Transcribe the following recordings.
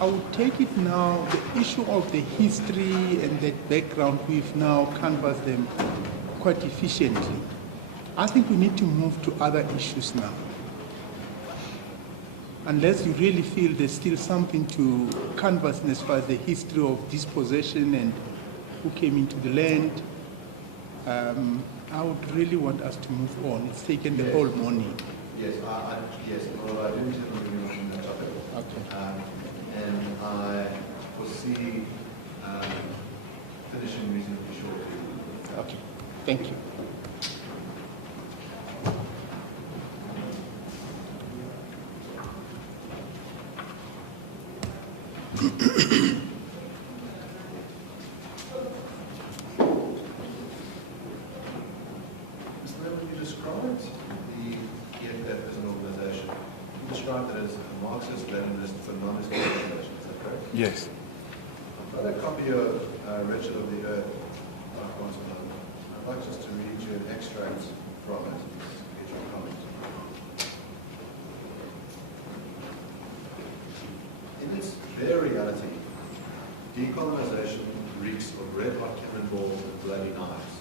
I would take it now, the issue of the history and that background, we've now canvassed them quite efficiently. I think we need to move to other issues now. Unless you really feel there's still something to canvass as far as the history of dispossession and who came into the land, I would really want us to move on. It's taken the whole morning. Yes, yes, well, I do intend on moving on from that topic. Okay. And I foresee finishing reasonably shortly. Okay, thank you. Yes. I've got a copy of Richard of the Earth. I'd like just to read you an extract from it. Get your comment. In its bare reality, decolonization reeks of red-hot cannonballs and bloody knives.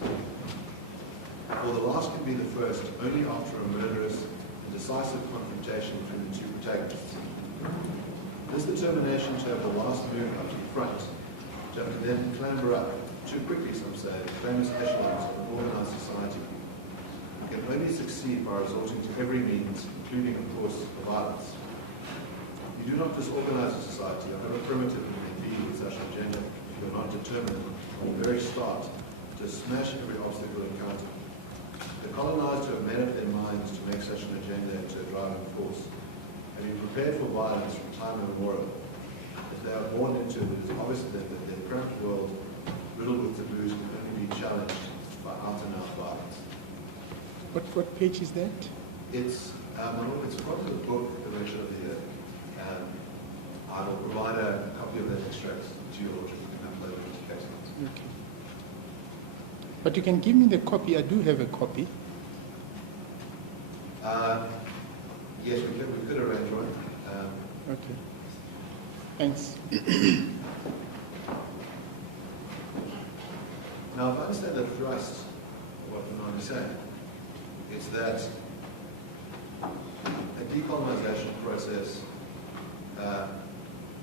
For the last can be the first only after a murderous and decisive confrontation between the two protagonists. This determination to have the last move up to the front, to have to then clamber up, too quickly some say, the famous echelons of an organized society, can only succeed by resorting to every means, including, of course, violence. You do not disorganize a society, however primitive it may be with such an agenda, if you are not determined from the very start to smash every obstacle encountered. The colonized who have made up their minds to make such an agenda into a driving force, having prepared for violence from time immemorial. If they are born into it, it is obvious to them that their cramped world, riddled with taboos, can only be challenged by out-and-out violence. What page is that? It's part of the book, The Richard of the Earth. I will provide a copy of that extract to you, or you can upload it to Textbooks. Okay. But you can give me the copy. I do have a copy. Yes, we could arrange one. Okay. Thanks. Now, if I understand the thrust of what Manani is saying, it's that a decolonization process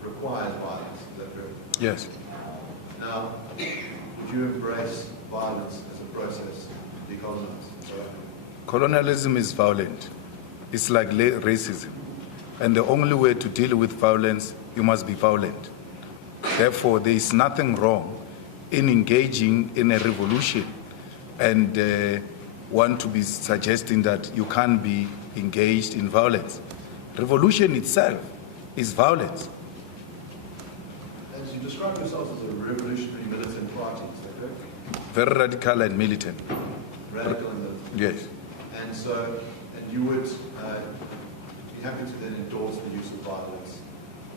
requires violence. Is that correct? Yes. Now, would you embrace violence as a process to decolonize? Colonialism is violent. It's like racism. And the only way to deal with violence, you must be violent. Therefore, there is nothing wrong in engaging in a revolution and want to be suggesting that you can't be engaged in violence. Revolution itself is violence. As you describe yourself as a revolutionary militant party, is that correct? Very radical and militant. Radical and militant. Yes. And so, and you would be happy to then endorse the use of violence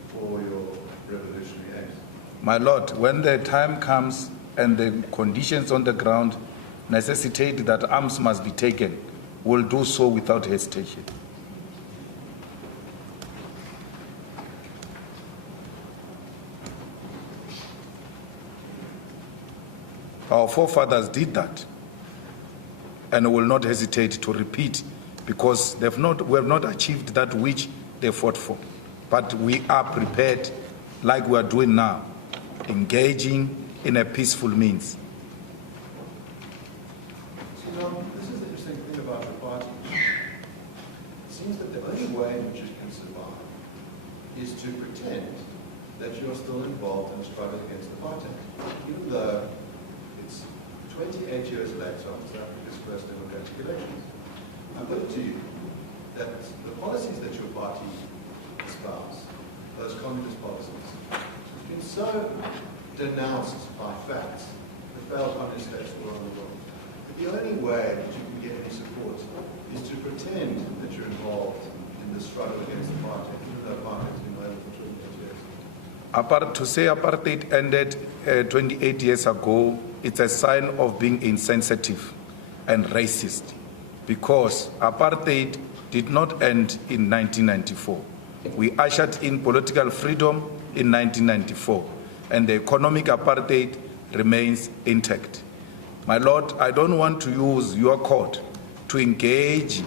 for your revolutionary aims? My Lord, when the time comes and the conditions on the ground necessitate that arms must be taken, we'll do so without hesitation. Our forefathers did that and will not hesitate to repeat, because we have not achieved that which they fought for. But we are prepared, like we are doing now, engaging in a peaceful means. So now, this is the interesting thing about your party. It seems that the only way in which it can survive is to pretend that you are still involved in a struggle against the party, even though it's 28 years later after South Africa's first democratic elections. I put it to you that the policies that your party espouse, those communist policies, have been so denounced by facts, the failed communist states all around the world, that the only way that you can get any support is to pretend that you're involved in the struggle against the party, even though party has been To say apartheid ended 28 years ago, it's a sign of being insensitive and racist, because apartheid did not end in 1994. We ushered in political freedom in 1994, and the economic apartheid remains intact. My Lord, I don't want to use your court to engage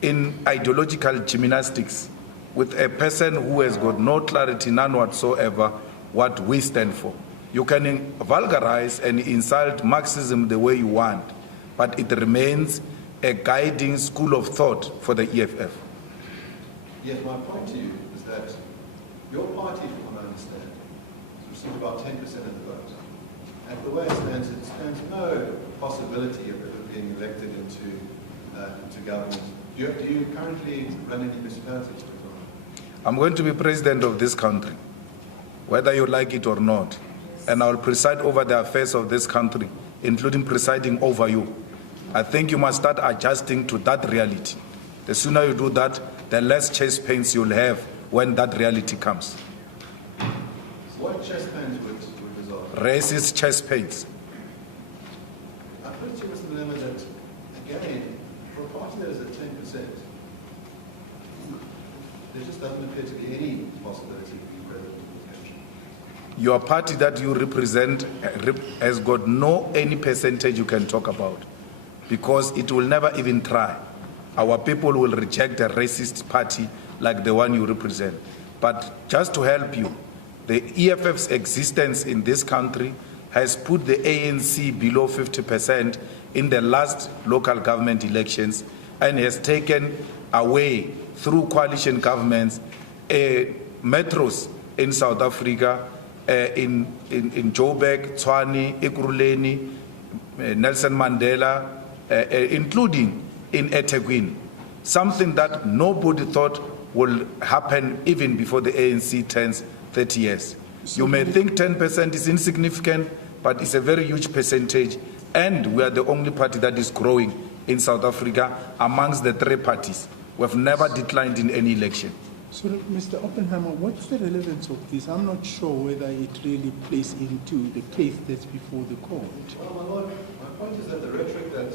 in ideological gymnastics with a person who has got no clarity, none whatsoever, what we stand for. You can vulgarize and insult Marxism the way you want, but it remains a guiding school of thought for the EFF. Yes, my point to you is that your party, from what I understand, has received about 10% of the vote. And the way it stands no possibility of ever being elected into government. Do you currently run any municipalities, for example? I'm going to be president of this country, whether you like it or not. And I'll preside over the affairs of this country, including presiding over you. I think you must start adjusting to that reality. The sooner you do that, the less chest pains you'll have when that reality comes. So what chest pains would resolve? Racist chest pains. I put to you, Mr. Malema, that, again, for a party that is at 10%, there just doesn't appear to be any possibility of being president of the country. Your party that you represent has got any percentage you can talk about, because it will never even try. Our people will reject a racist party like the one you represent. But just to help you, the EFF's existence in this country has put the ANC below 50% in the last local government elections, and has taken away, through coalition governments, metros in South Africa, in Joburg, Tshwane, Ekurhuleni, Nelson Mandela, including in eThekwini, something that nobody thought will happen even before the ANC turns 30 years. You may think 10% is insignificant, but it's a very huge percentage, and we are the only party that is growing in South Africa amongst the three parties. We've never declined in any election. So, Mr. Oppenheimer, what's the relevance of this? I'm not sure whether it really plays into the case that's before the court. Well, my Lord, my point is that the rhetoric that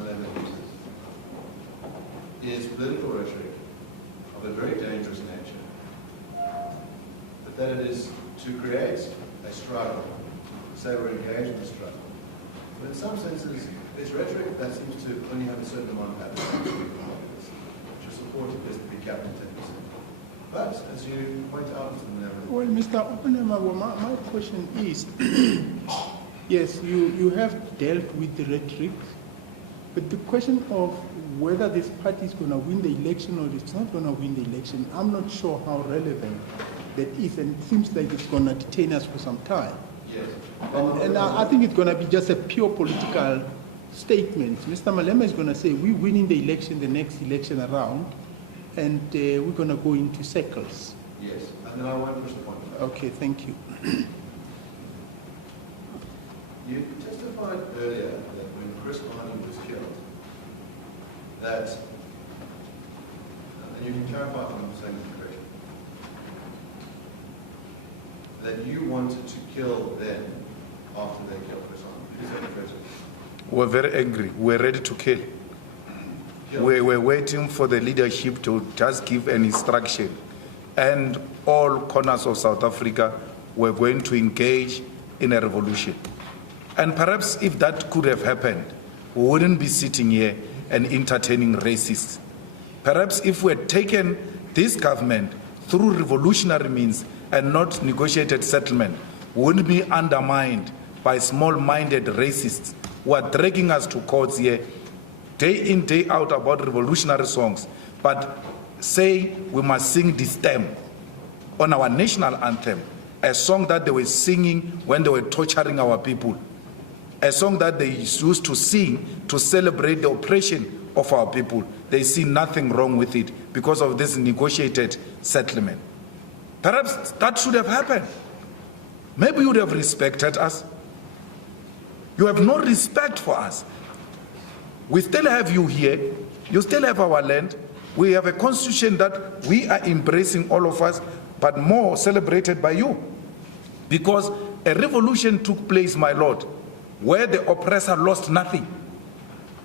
Malema uses is political rhetoric of a very dangerous nature. But that it is to create a struggle, say we're engaged in a struggle. But in some senses, there's rhetoric that seems to only have a certain amount of appetite, which is supported as to be capped at 10%. But, as you point out, Mr. Malema, Well, Mr. Oppenheimer, well, my question is, yes, you have dealt with the rhetoric, but the question of whether this party is going to win the election or it's not going to win the election, I'm not sure how relevant that is, and it seems like it's going to detain us for some time. yes. And I think it's going to be just a pure political statement. Mr. Malema is going to say, we're winning the election, the next election around, and we're going to go into circles. Yes, and then I won't push the point. Okay, thank you. You testified earlier that when Chris Arnold was killed, that, and you can clarify if I'm saying this correctly, that you wanted to kill them after they killed Chris Arnold. Is that correct? We're very angry. We're ready to kill. We're waiting for the leadership to just give an instruction. And all corners of South Africa, we're going to engage in a revolution. And perhaps if that could have happened, we wouldn't be sitting here and entertaining racists. Perhaps if we had taken this government through revolutionary means and not negotiated settlement, we wouldn't be undermined by small-minded racists who are dragging us to courts here day in, day out about revolutionary songs, but say we must sing this stem on our national anthem, a song that they were singing when they were torturing our people, a song that they used to sing to celebrate the oppression of our people. They see nothing wrong with it because of this negotiated settlement. Perhaps that should have happened. Maybe you would have respected us. You have no respect for us. We still have you here. You still have our land. We have a constitution that we are embracing, all of us, but more celebrated by you. Because a revolution took place, my Lord, where the oppressor lost nothing.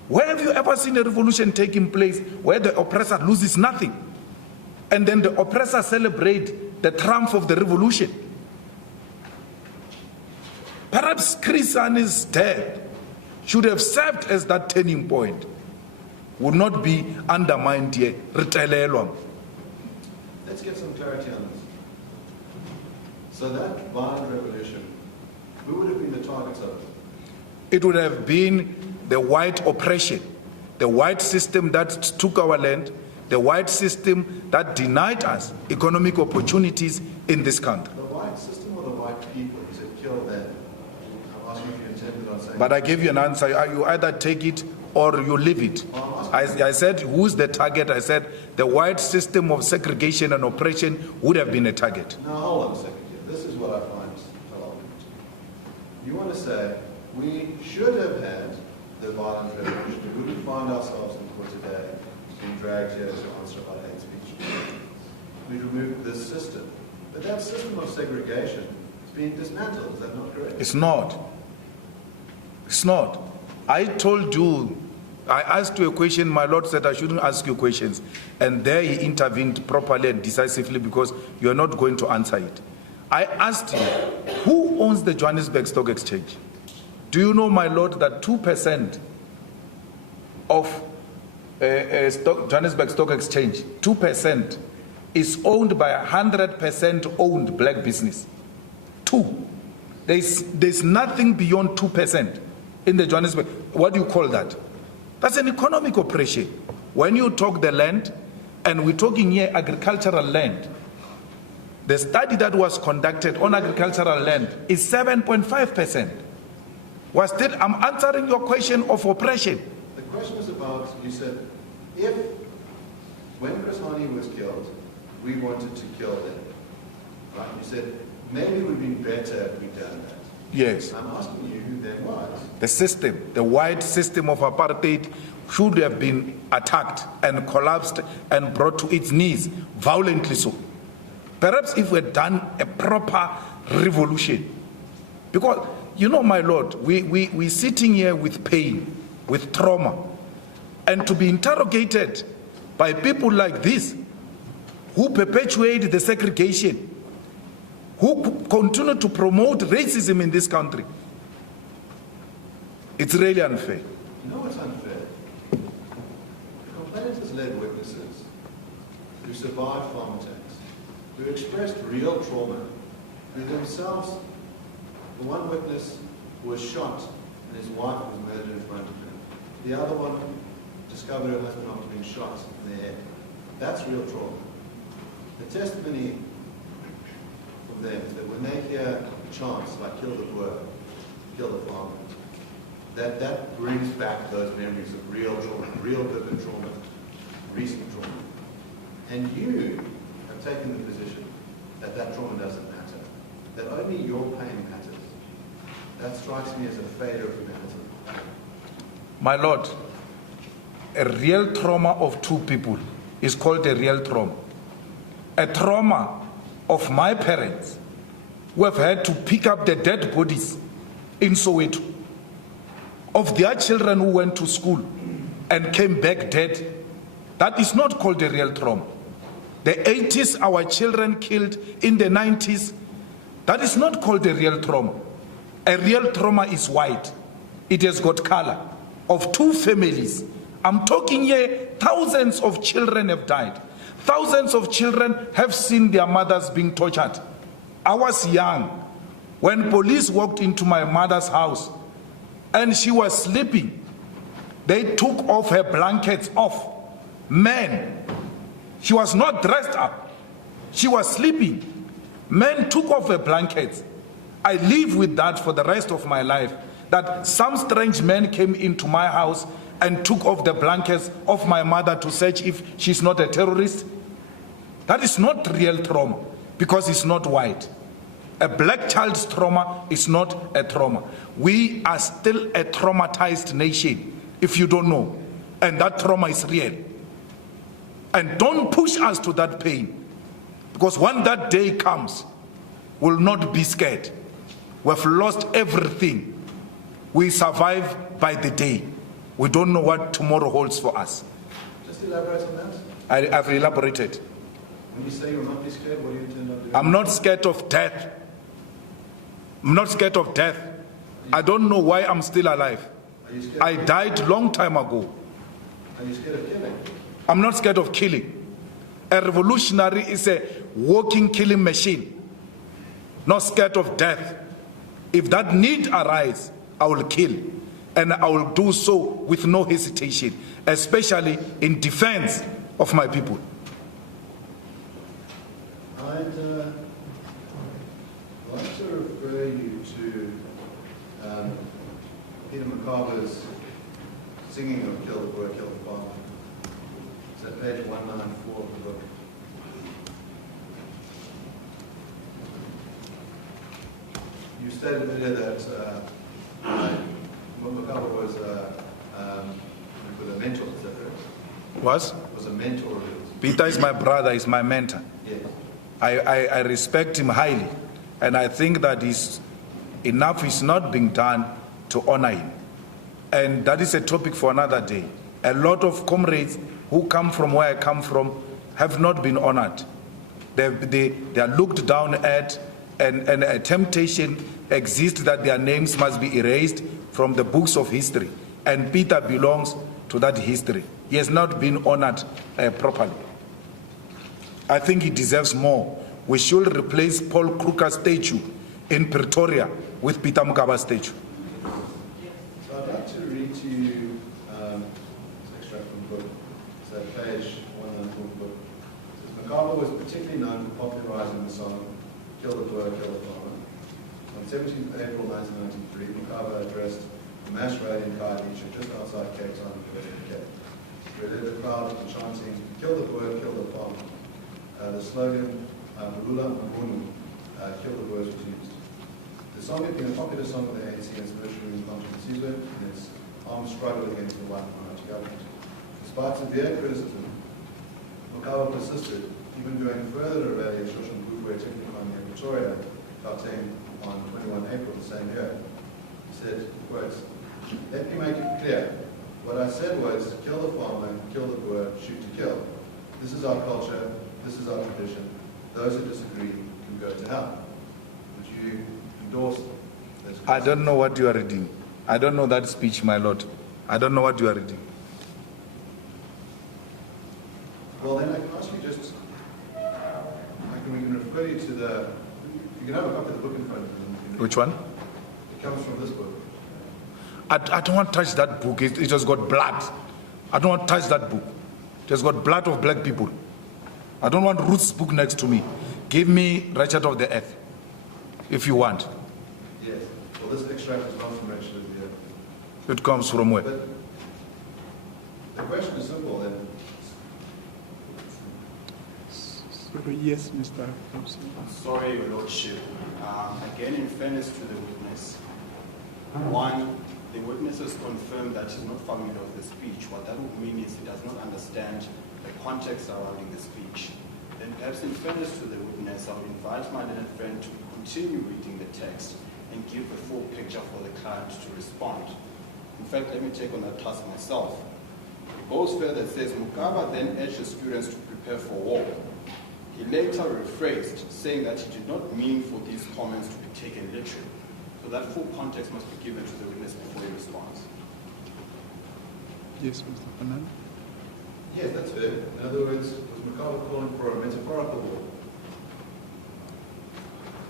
Where have you ever seen a revolution taking place where the oppressor loses nothing? And then the oppressor celebrate the triumph of the revolution. Perhaps Chris Ani's death should have served as that turning point. Would not be undermined here. Let's get some clarity on this. So that violent revolution, who would have been the targets of it? It would have been the white oppression, the white system that took our land, the white system that denied us economic opportunities in this country. The white system or the white people? You said kill them. I'm asking if you intended on saying... But I gave you an answer. You either take it or you leave it. I said, who's the target? I said, the white system of segregation and oppression would have been a target. Now, hold on a second here. This is what I find relevant. You want to say, we should have had the violent revolution. We wouldn't find ourselves in court today being dragged here to answer about hate speech. We removed this system. But that system of segregation is being dismantled. Is that not correct? It's not. It's not. I told you, I asked you a question, my Lord said I shouldn't ask you questions. And there he intervened properly and decisively because you're not going to answer it. I asked you, who owns the Johannesburg Stock Exchange? Do you know, my Lord, that 2% of Johannesburg Stock Exchange, 2% is owned by 100% owned black business? 2. There's nothing beyond 2% in the Johannesburg. What do you call that? That's an economic oppression. When you talk the land, and we're talking here agricultural land, the study that was conducted on agricultural land is 7.5%. I'm answering your question of oppression. The question is about, you said, if, when Chris Hani was killed, we wanted to kill him, right? You said, maybe it would have been better if we'd done that. Yes. I'm asking you who then was. The system, the white system of apartheid should have been attacked and collapsed and brought to its knees, violently so. Perhaps if we had done a proper revolution. Because, you know, my Lord, we're sitting here with pain, with trauma, and to be interrogated by people like this, who perpetuate the segregation, who continue to promote racism in this country. It's really unfair. You know what's unfair? The complainant has led witnesses who survived farm attacks, who expressed real trauma, who themselves, the one witness was shot and his wife was murdered in front of him. The other one discovered her husband after being shot in the head. That's real trauma. The testimony from them is that when they hear chants like kill the Boer, kill the farmer, that brings back those memories of real trauma, real vivid trauma, recent trauma. And you have taken the position that that trauma doesn't matter, that only your pain matters. That strikes me as a failure of humanity. My Lord, a real trauma of two people is called a real trauma. A trauma of my parents who have had to pick up the dead bodies in Soweto, of their children who went to school and came back dead. That is not called a real trauma. The 80s, our children killed in the 90s, that is not called a real trauma. A real trauma is white. It has got color. Of two families. I'm talking here, thousands of children have died. Thousands of children have seen their mothers being tortured. I was young when police walked into my mother's house and she was sleeping. They took off her blankets off. Men, she was not dressed up. She was sleeping. Men took off her blankets. I live with that for the rest of my life, that some strange men came into my house and took off the blankets of my mother to search if she's not a terrorist. That is not real trauma because it's not white. A black child's trauma is not a trauma. We are still a traumatized nation, if you don't know, and that trauma is real. And don't push us to that pain, because when that day comes, will not be scared. We've lost everything. We survive by the day. We don't know what tomorrow holds for us. Just elaborate on that. I've elaborated. When you say you'll not be scared, what do you intend on doing? I'm not scared of death. I'm not scared of death. I don't know why I'm still alive. Are you scared I died long time ago. Are you scared of killing? I'm not scared of killing. A revolutionary is a walking killing machine. Not scared of death. If that need arises, I will kill. And I will do so with no hesitation, especially in defense of my people. I'd like to refer you to Peter Mokaba's singing of Kill the Boer, Kill the Farmer. It's at page 194 of the book. You stated earlier that Mokaba was a mentor, is that correct? Was Was a mentor of yours? Peter is my brother, is my mentor. Yes. I respect him highly, and I think that enough is not being done to honor him. And that is a topic for another day. A lot of comrades who come from where I come from have not been honored. They are looked down at, and a temptation exists that their names must be erased from the books of history. And Peter belongs to that history. He has not been honored properly. I think he deserves more. We should replace Paul Kruger's statue in Pretoria with Peter Mokaba's statue. So I'd like to read to you an extract from the book. It's at page 194 of the book. It says, Mokaba was particularly known for popularizing the song Kill the Boer, Kill the Farmer. On 17th April 1993, Mokaba addressed a mass rally in Khayelitsha just outside Cape Town, Cape. He led the crowd in chanting, Kill the Boer, Kill the Farmer. The slogan, Bulula Mbunu, Kill the Boers, was used. The song had been a popular song of the ANC and its military in Contradicting in its armed struggle against the white minority government. Despite severe criticism, Mokaba persisted, even going further to a rally at Shoshanbutwe Technicon in Pretoria, Gauteng, on 21 April the same year. He said, quote, let me make it clear. What I said was, kill the farmer, kill the Boer, shoot to kill. This is our culture, this is our tradition. Those who disagree can go to hell. Would you endorse this? I don't know what you are reading. I don't know that speech, my lord. I don't know what you are reading. Well, then I can ask you just, we can refer you to the, you can have a copy of the book in front of you. Which one? It comes from this book. I don't want to touch that book. It has got blood. I don't want to touch that book. It has got blood of black people. I don't want Ruth's book next to me. Give me Wretched of the Earth, if you want. Yes. Well, this extract is not from Wretched of the Earth. It comes from where? But the question is simple then. Sorry, yes, Mr. Thompson. Sorry, Your Lordship. Again, in fairness to the witness, one, the witness has confirmed that he's not familiar with the speech. What that would mean is he does not understand the context surrounding the speech. Then perhaps in fairness to the witness, I would invite my learned friend to continue reading the text and give the full picture for the client to respond. In fact, let me take on that task myself. It goes further, it says, Mokaba then urged the students to prepare for war. He later rephrased, saying that he did not mean for these comments to be taken literally. So that full context must be given to the witness before he responds. Yes, Mr. Fernand. Yes, that's fair. In other words, was Mokaba calling for a metaphorical war?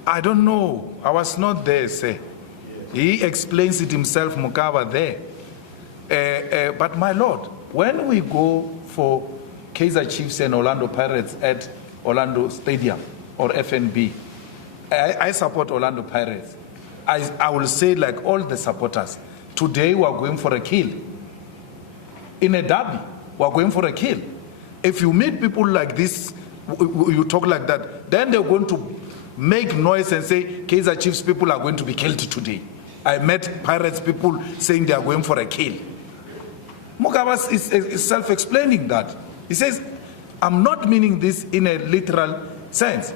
I don't know. I was not there, sir. Yes. He explains it himself, Mokaba, there. But my lord, when we go for Kaizer Chiefs and Orlando Pirates at Orlando Stadium or FNB, I support Orlando Pirates. I will say, like all the supporters, today we are going for a kill. In a derby, we are going for a kill. If you meet people like this, you talk like that, then they're going to make noise and say, Kaizer Chiefs people are going to be killed today. I met Pirates people saying they are going for a kill. Mokaba is self-explaining that. He says, I'm not meaning this in a literal sense.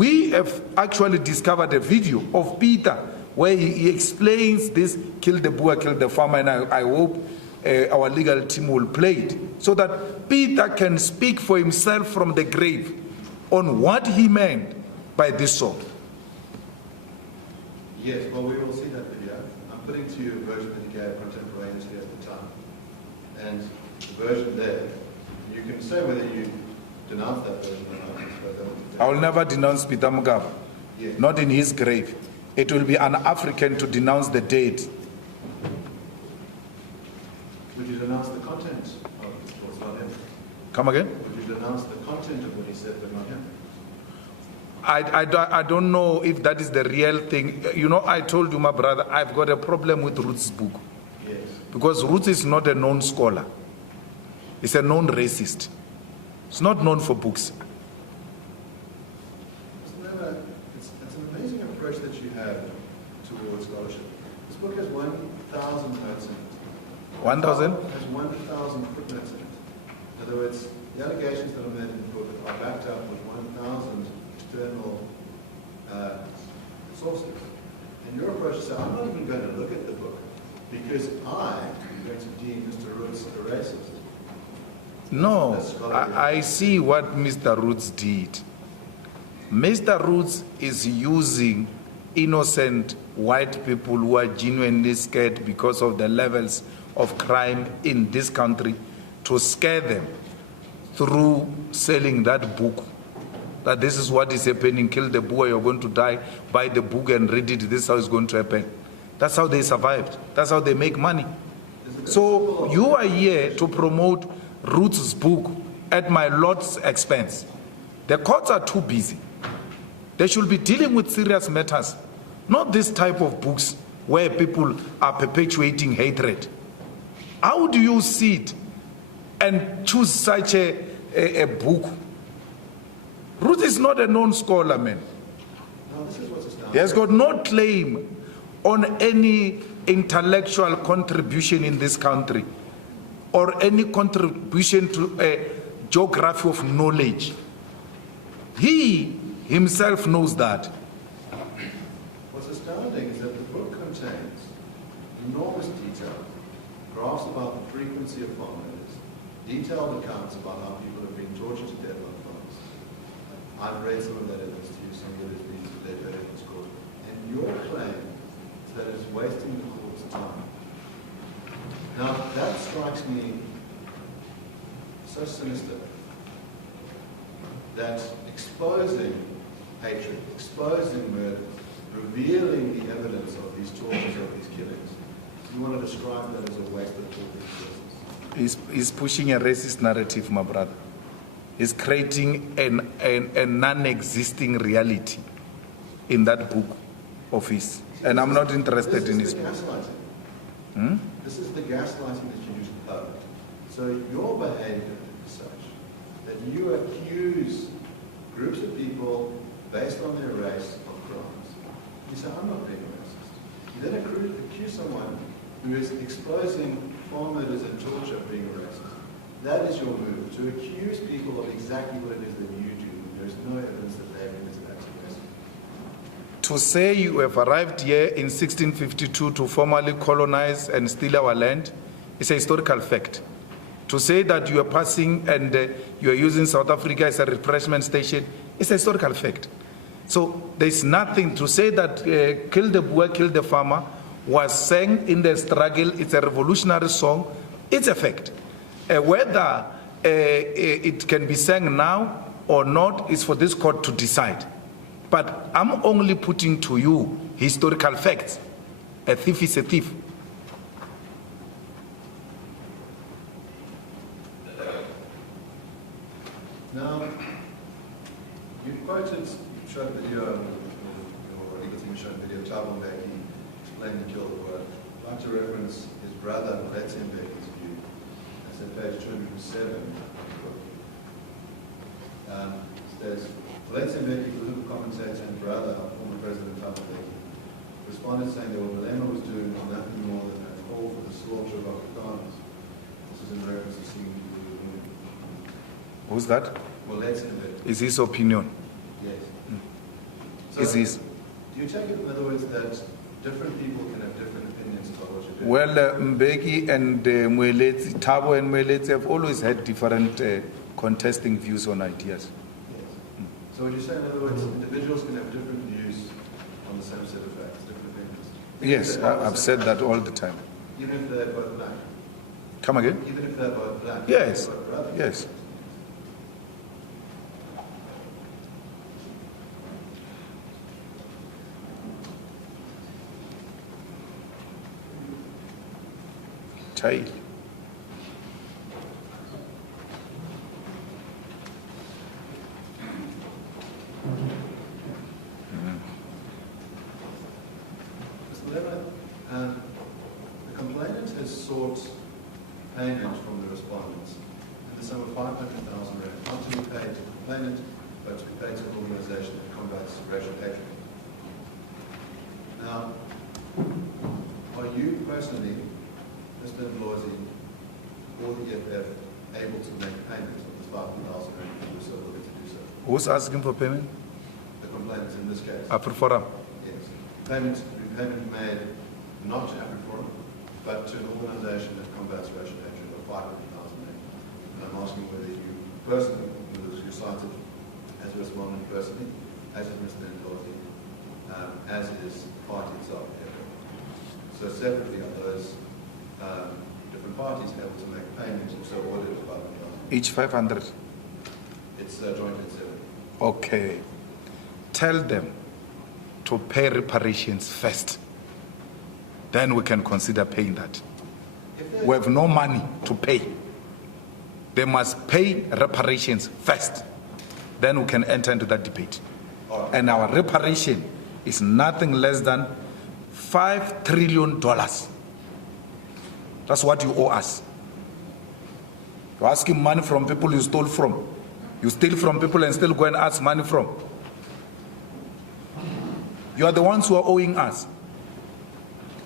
we have actually discovered a video of Peter where he explains this, kill the Boer, kill the farmer, and I hope our legal team will play it, so that Peter can speak for himself from the grave on what he meant by this song. Yes, well, we will see that video. I'm putting to you a version that he gave contemporaneously at the time. And the version there, you can say whether you denounce that version or not. I will never denounce Peter Mokaba, Yes. not in his grave. It will be un-African to denounce the dead. Would you denounce the content of what's not him? Come again? Would you denounce the content of what he said but not him? I don't know if that is the real thing. You know, I told you, my brother, I've got a problem with Roots' book. Yes. Because Roots is not a known scholar. He's a known racist. It's not known for books. It's an amazing approach that you have towards scholarship. This book has 1,000 notes in it. 1,000? Has 1,000 footnotes in it. In other words, the allegations that are made in the book are backed up with 1,000 external sources. And your approach is, I'm not even going to look at the book because I'm going to deem Mr. Roots a racist. No, I see what Mr. Roots did. Mr. Roots is using innocent white people who are genuinely scared because of the levels of crime in this country to scare them through selling that book. That this is what is happening, kill the Boer, you're going to die, buy the book and read it, this is how it's going to happen. That's how they survived. That's how they make money. So you are here to promote Roots' book at my Lord's expense. The courts are too busy. They should be dealing with serious matters, not this type of books where people are perpetuating hatred. How do you sit and choose such a book? Roots is not a known scholar, man. No, this is what's astounding. He has got no claim on any intellectual contribution in this country or any contribution to a geography of knowledge. He himself knows that. What's astounding is that the book contains enormous detail, graphs about the frequency of farm murders, detailed accounts about how people have been tortured to death on farms. I've read some of that evidence to you, some of it has been to the evidence court. And your claim is that it's wasting the court's time. Now, that strikes me so sinister, that exposing hatred, exposing murders, revealing the evidence of these tortures, of these killings, you want to describe that as a waste of court resources. He's pushing a racist narrative, my brother. He's creating a non-existing reality in that book of his. And I'm not interested in his book. Gaslighting. This is the gaslighting that you use to public. So your behavior is such that you accuse groups of people based on their race of crimes. You say, I'm not being racist. You then accuse someone who is exposing farm murders and torture of being a racist. That is your move, to accuse people of exactly what it is that you do. There is no evidence that they have committed acts of racism. To say you have arrived here in 1652 to formally colonize and steal our land is a historical fact. To say that you are passing and you are using South Africa as a refreshment station is a historical fact. So there's nothing to say that kill the Boer, kill the farmer was sang in the struggle. It's a revolutionary song. It's a fact. Whether it can be sang now or not is for this court to decide. But I'm only putting to you historical facts. A thief is a thief. Now, you quoted, showed a video, or legal team showed a video of Thabo Mbeki explaining the kill the word. I'd like to reference his brother, Mbeki's view. That's at page 207 of the book. It says, Mbeki, political commentator and brother of former President Thabo Mbeki, responded saying that what Malema was doing was nothing more than a call for the slaughter of Afrikaners. This is in reference to seeing people who were women. Who's that? Mbeki. Is his opinion. Yes. So, is his. do you take it, in other words, that different people can have different opinions about what you're doing? Well, Mbeki and Mwelezi, Thabo and Mwelezi have always had different contesting views on ideas. Yes. So would you say, in other words, individuals can have different views on the same set of facts, different opinions? Yes, I've said that all the time. Even if they're both black? Come again? Even if they're both black? Yes, they're both brothers? yes. Child. Mr. Levin, the complainant has sought payment from the respondents in the sum of 500,000 rand, not to be paid to the complainant, but to be paid to an organization that combats racial hatred. Now, are you personally, Mr. Mlozi, or the EFF, able to make payment of this 500,000 rand if you were so willing to do so? Who's asking for payment? The complainant in this case. Afriforum. Yes. Repayment made not to Afriforum, but to an organization that combats racial hatred of 500,000 rand. And I'm asking whether you personally, whether you cited as a respondent personally, as is Mr. Ndlozi, as is the party itself. So separately are those different parties able to make payments if so ordered by the government? Each 500. It's joint and several. Okay. Tell them to pay reparations first. Then we can consider paying that. We have no money to pay. They must pay reparations first. Then we can enter into that debate. And our reparation is nothing less than $5 trillion. That's what you owe us. You're asking money from people you stole from. You steal from people and still go and ask money from. You are the ones who are owing us.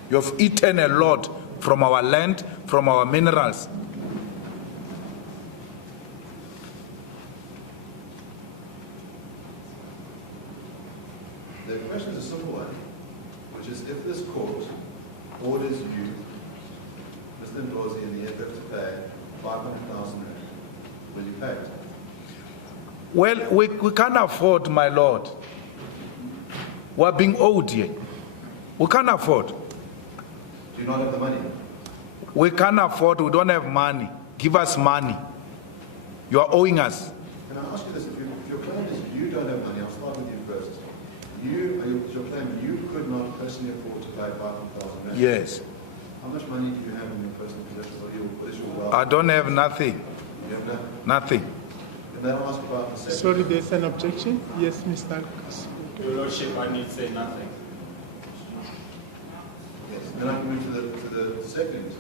You have eaten a lot from our land, from our minerals. The question is a simple one, which is if this court orders you, Mr. Ndlozi and the EFF, to pay 500,000 rand, will you pay it? Well, we can't afford, my lord. We're being owed here. We can't afford. Do you not have the money? We can't afford, we don't have money. Give us money. You are owing us. Can I ask you this? If your claim is you don't have money, I'll start with you first. Your claim you could not personally afford to pay 500,000 rand? Yes. How much money do you have in your personal possession? What is your wealth? I don't have nothing. You have nothing? Nothing. And then I'll ask about the second. Sorry, there's an objection. Yes, Mr. Your Lordship, I need to say nothing. Yes. Then I can move to the second.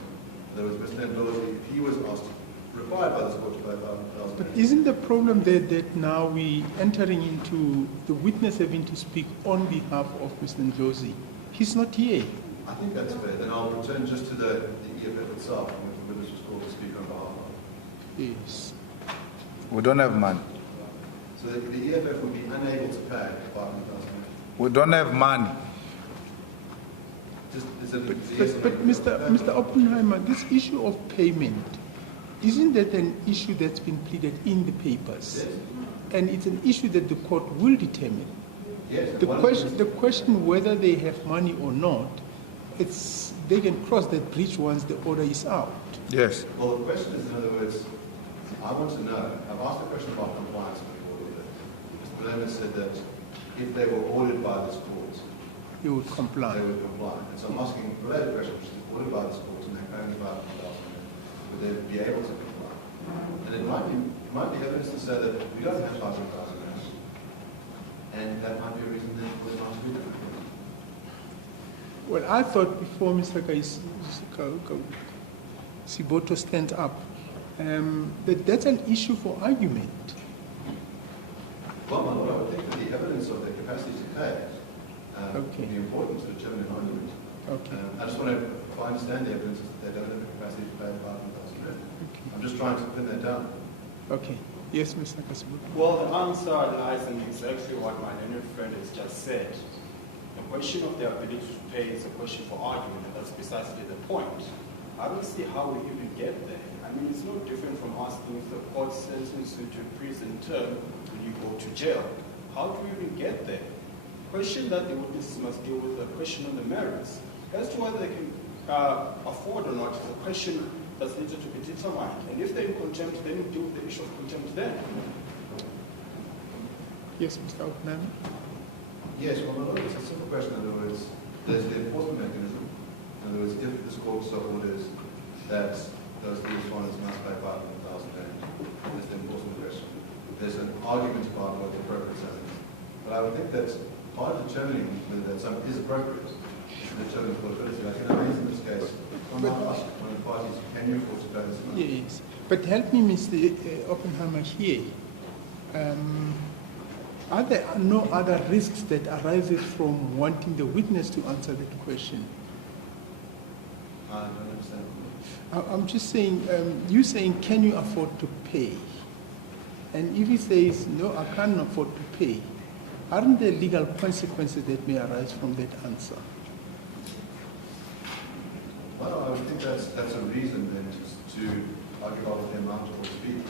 There was Mr. Ndlozi, he was asked, required by this court to pay 500,000 But rand. isn't the problem there that now we entering into the witness having to speak on behalf of Mr. Ndlozi? He's not here. I think that's fair. Then I'll return just to the EFF itself, and the witness was called to speak on behalf of. Yes. We don't have money. So the EFF would be unable to pay 500,000. We don't have money. Just, is it, But Mr. Oppenheimer, this issue of payment, isn't that an issue that's been pleaded in the papers? Yes. And it's an issue that the court will determine. Yes. The question whether they have money or not, they can cross that bridge once the order is out. Yes. Well, the question is, in other words, I want to know, I've asked the question about compliance with the order. Mr. Bernard said that if they were ordered by this court, You would comply. they would comply. And so I'm asking a related question, which is ordered by this court to make only 500,000, would they be able to comply? And it might be evidence to say that we don't have 500,000 rand, and that might be a reason that we're not to do that. Well, I thought before Mr. Siboto stands up, that that's an issue for argument. Well, my lord, I would think that the evidence of their capacity to pay would be important to determine an argument. Okay. I just want to, if I understand the evidence, is that they don't have the capacity to pay 500,000 rand. Okay. I'm just trying to pin that down. Okay. Yes, Mr. Kasibu. Well, the answer lies in exactly what my learned friend has just said. The question of their ability to pay is a question for argument, and that's precisely the point. I don't see how we even get there. I mean, it's no different from asking if the court sentences you to a prison term when you go to jail. How do we even get there? The question that the witnesses must deal with is a question on the merits. As to whether they can afford or not is a question that's needed to be determined. And if they're in contempt, then we deal with the issue of contempt then. Yes, Mr. Oppenheimer. Yes, well, it's a simple question. In other words, there's the enforcement mechanism. In other words, if this court so orders that those three respondents must pay 500,000 rand, that's the enforcement question. There's an argument about what the appropriate sum is. But I would think that part of determining whether that sum is appropriate is to determine affordability. Like in in this case, I'm not asking one of the parties, can you afford to pay this amount? Yes, but help me, Mr. Oppenheimer, here. Are there no other risks that arises from wanting the witness to answer that question? I don't understand. I'm just saying, you saying, can you afford to pay? And if he says, no, I can't afford to pay, aren't there legal consequences that may arise from that answer? Well, I would think that's a reason then to argue about the amount of fee. In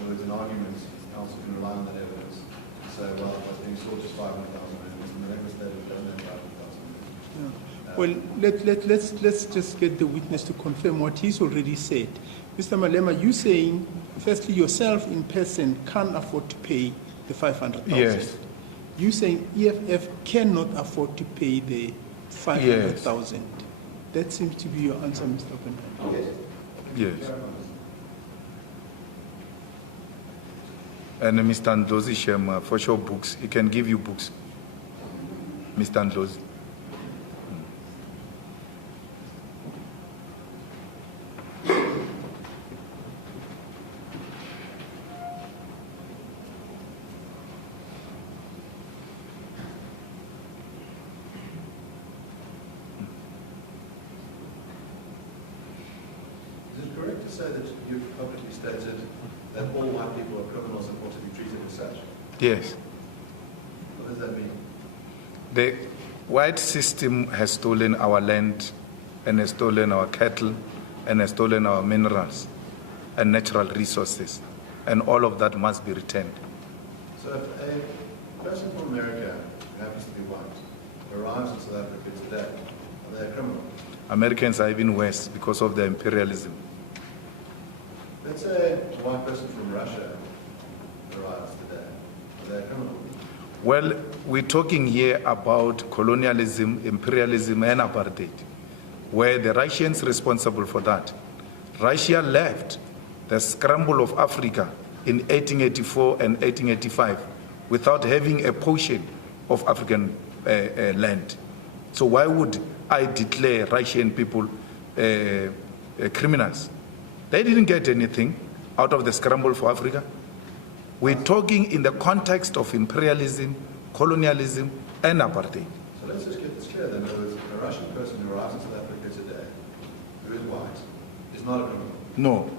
other words, an argument, counsel can rely on that evidence and say, well, I was being sought just 500,000 and in the regular state it doesn't have 500,000. Well, let's just get the witness to confirm what he's already said. Mr. Malema, you saying, firstly, yourself in person can't afford to pay the 500,000. Yes. You saying EFF cannot afford to pay the 500,000. Yes. That seems to be your answer, Mr. Oppenheimer. Yes. Yes. And Mr. Ndlozi Shema, for sure books, he can give you books. Mr. Ndlozi. Say that you've publicly stated that all white people are criminals and ought to be treated as such. Yes. What does that mean? The white system has stolen our land and has stolen our cattle and has stolen our minerals and natural resources, and all of that must be returned. So if a person from America who happens to be white arrives in South Africa today, are they a criminal? Americans are even worse because of their imperialism. Let's say a white person from Russia arrives today. Are they a criminal? Well, we're talking here about colonialism, imperialism, and apartheid, where the Russians responsible for that. Russia left the scramble of Africa in 1884 and 1885 without having a portion of African land. So why would I declare Russian people criminals? They didn't get anything out of the scramble for Africa. We're talking in the context of imperialism, colonialism, and apartheid. So let's just get this clear then. In other words, a Russian person who arrives in South Africa today, who is white, is not a criminal. No.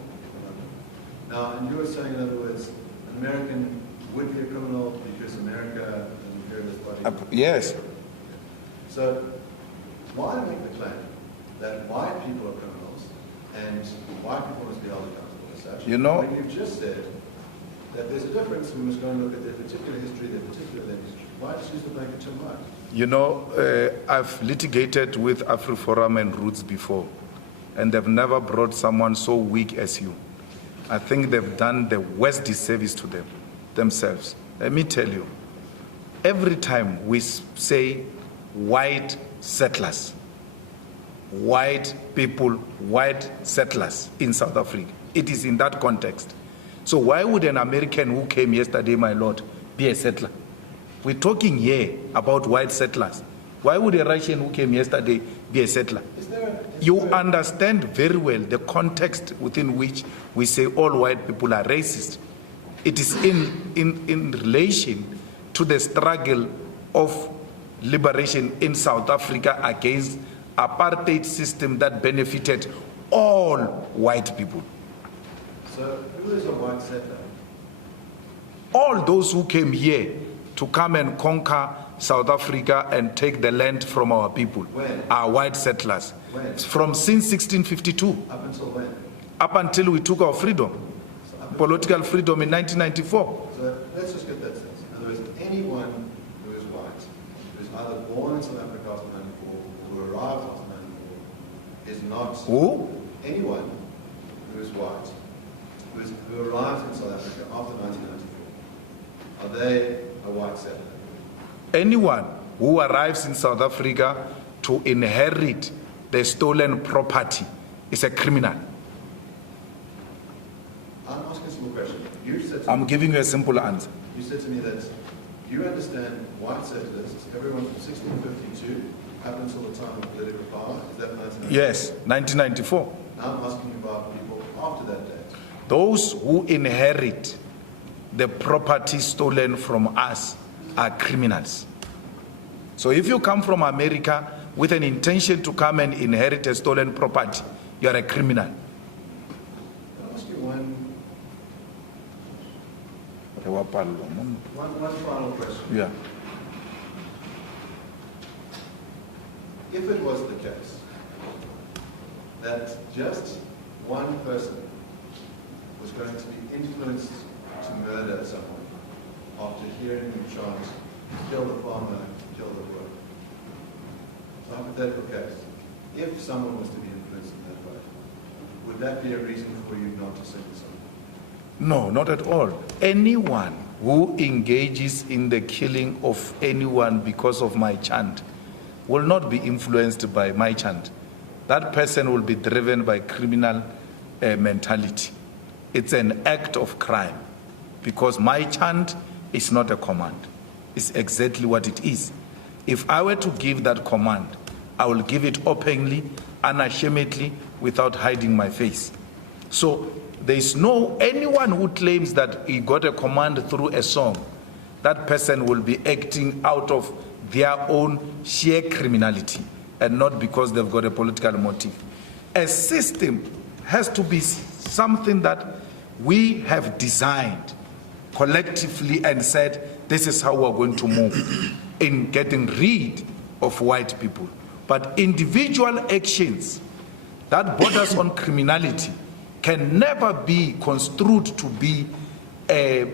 Now, and you were saying, in other words, an American would be a criminal because America is an imperialist body. Yes. So why make the claim that white people are criminals and white people must be held accountable as such? You know, when you've just said that there's a difference and we must go and look at their particular history, their particular history. Why just use the blanket term white? You know, I've litigated with Afriforum and Roots before, and they've never brought someone so weak as you. I think they've done the worst disservice to themselves. Let me tell you, every time we say white settlers, white people, white settlers in South Africa, it is in that context. So why would an American who came yesterday, my lord, be a settler? We're talking here about white settlers. Why would a Russian who came yesterday be a settler? You understand very well the context within which we say all white people are racist. It is in relation to the struggle of liberation in South Africa against apartheid system that benefited all white people. So who is a white settler? All those who came here to come and conquer South Africa and take the land from our people are white settlers. When? From since 1652. Up until when? Up until we took our freedom, political freedom in 1994. So let's just get that sense. In other words, anyone who is white, who is either born in South Africa after 1994, who arrived after 1994, is not... Who? Anyone who is white, who arrives in South Africa after 1994, are they a white settler? Anyone who arrives in South Africa to inherit the stolen property is a criminal. I'm asking a simple question. You said to I'm me, giving you a simple answer. you said to me that you understand white settlers, everyone from 1652 up until the time of political power, is that 1994? Yes, 1994. Now I'm asking you about people after that date. Those who inherit the property stolen from us are criminals. So if you come from America with an intention to come and inherit a stolen property, you are a criminal. Can I ask you one final question? Yeah. If it was the case that just one person was going to be influenced to murder someone after hearing the chant, kill the farmer, kill the poor. So hypothetical case, if someone was to be influenced in that way, would that be a reason for you not to sing the song? No, not at all. Anyone who engages in the killing of anyone because of my chant will not be influenced by my chant. That person will be driven by criminal mentality. It's an act of crime because my chant is not a command. It's exactly what it is. If I were to give that command, I will give it openly, unashamedly, without hiding my face. So there is no anyone who claims that he got a command through a song. That person will be acting out of their own sheer criminality and not because they've got a political motive. A system has to be something that we have designed collectively and said, this is how we're going to move in getting rid of white people. But individual actions that borders on criminality can never be construed to be a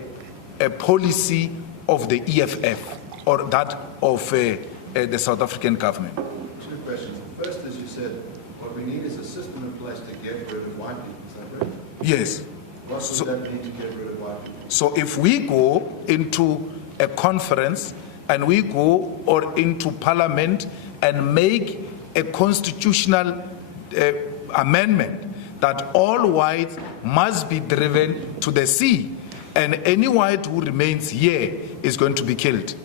policy of the EFF or that of the South African government. Two questions. The first is you said, what we need is a system in place to get rid of white people. Is that right? Yes. What would that mean to get rid of white people? So if we go into a conference and we go or into parliament and make a constitutional amendment that all whites must be driven to the sea and any white who remains here is going to be killed,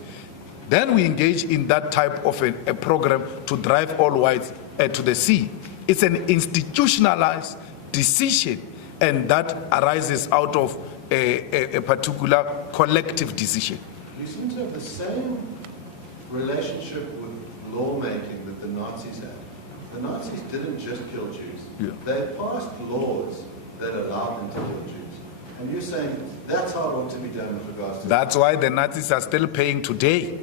then we engage in that type of a program to drive all whites to the sea. It's an institutionalized decision, and that arises out of a particular collective decision. You seem to have the same relationship with lawmaking that the Nazis had. The Nazis didn't just kill Jews. Yeah. They passed laws that allowed them to kill Jews. And you're saying that's how it ought to be done with regards to... That's why the Nazis are still paying today.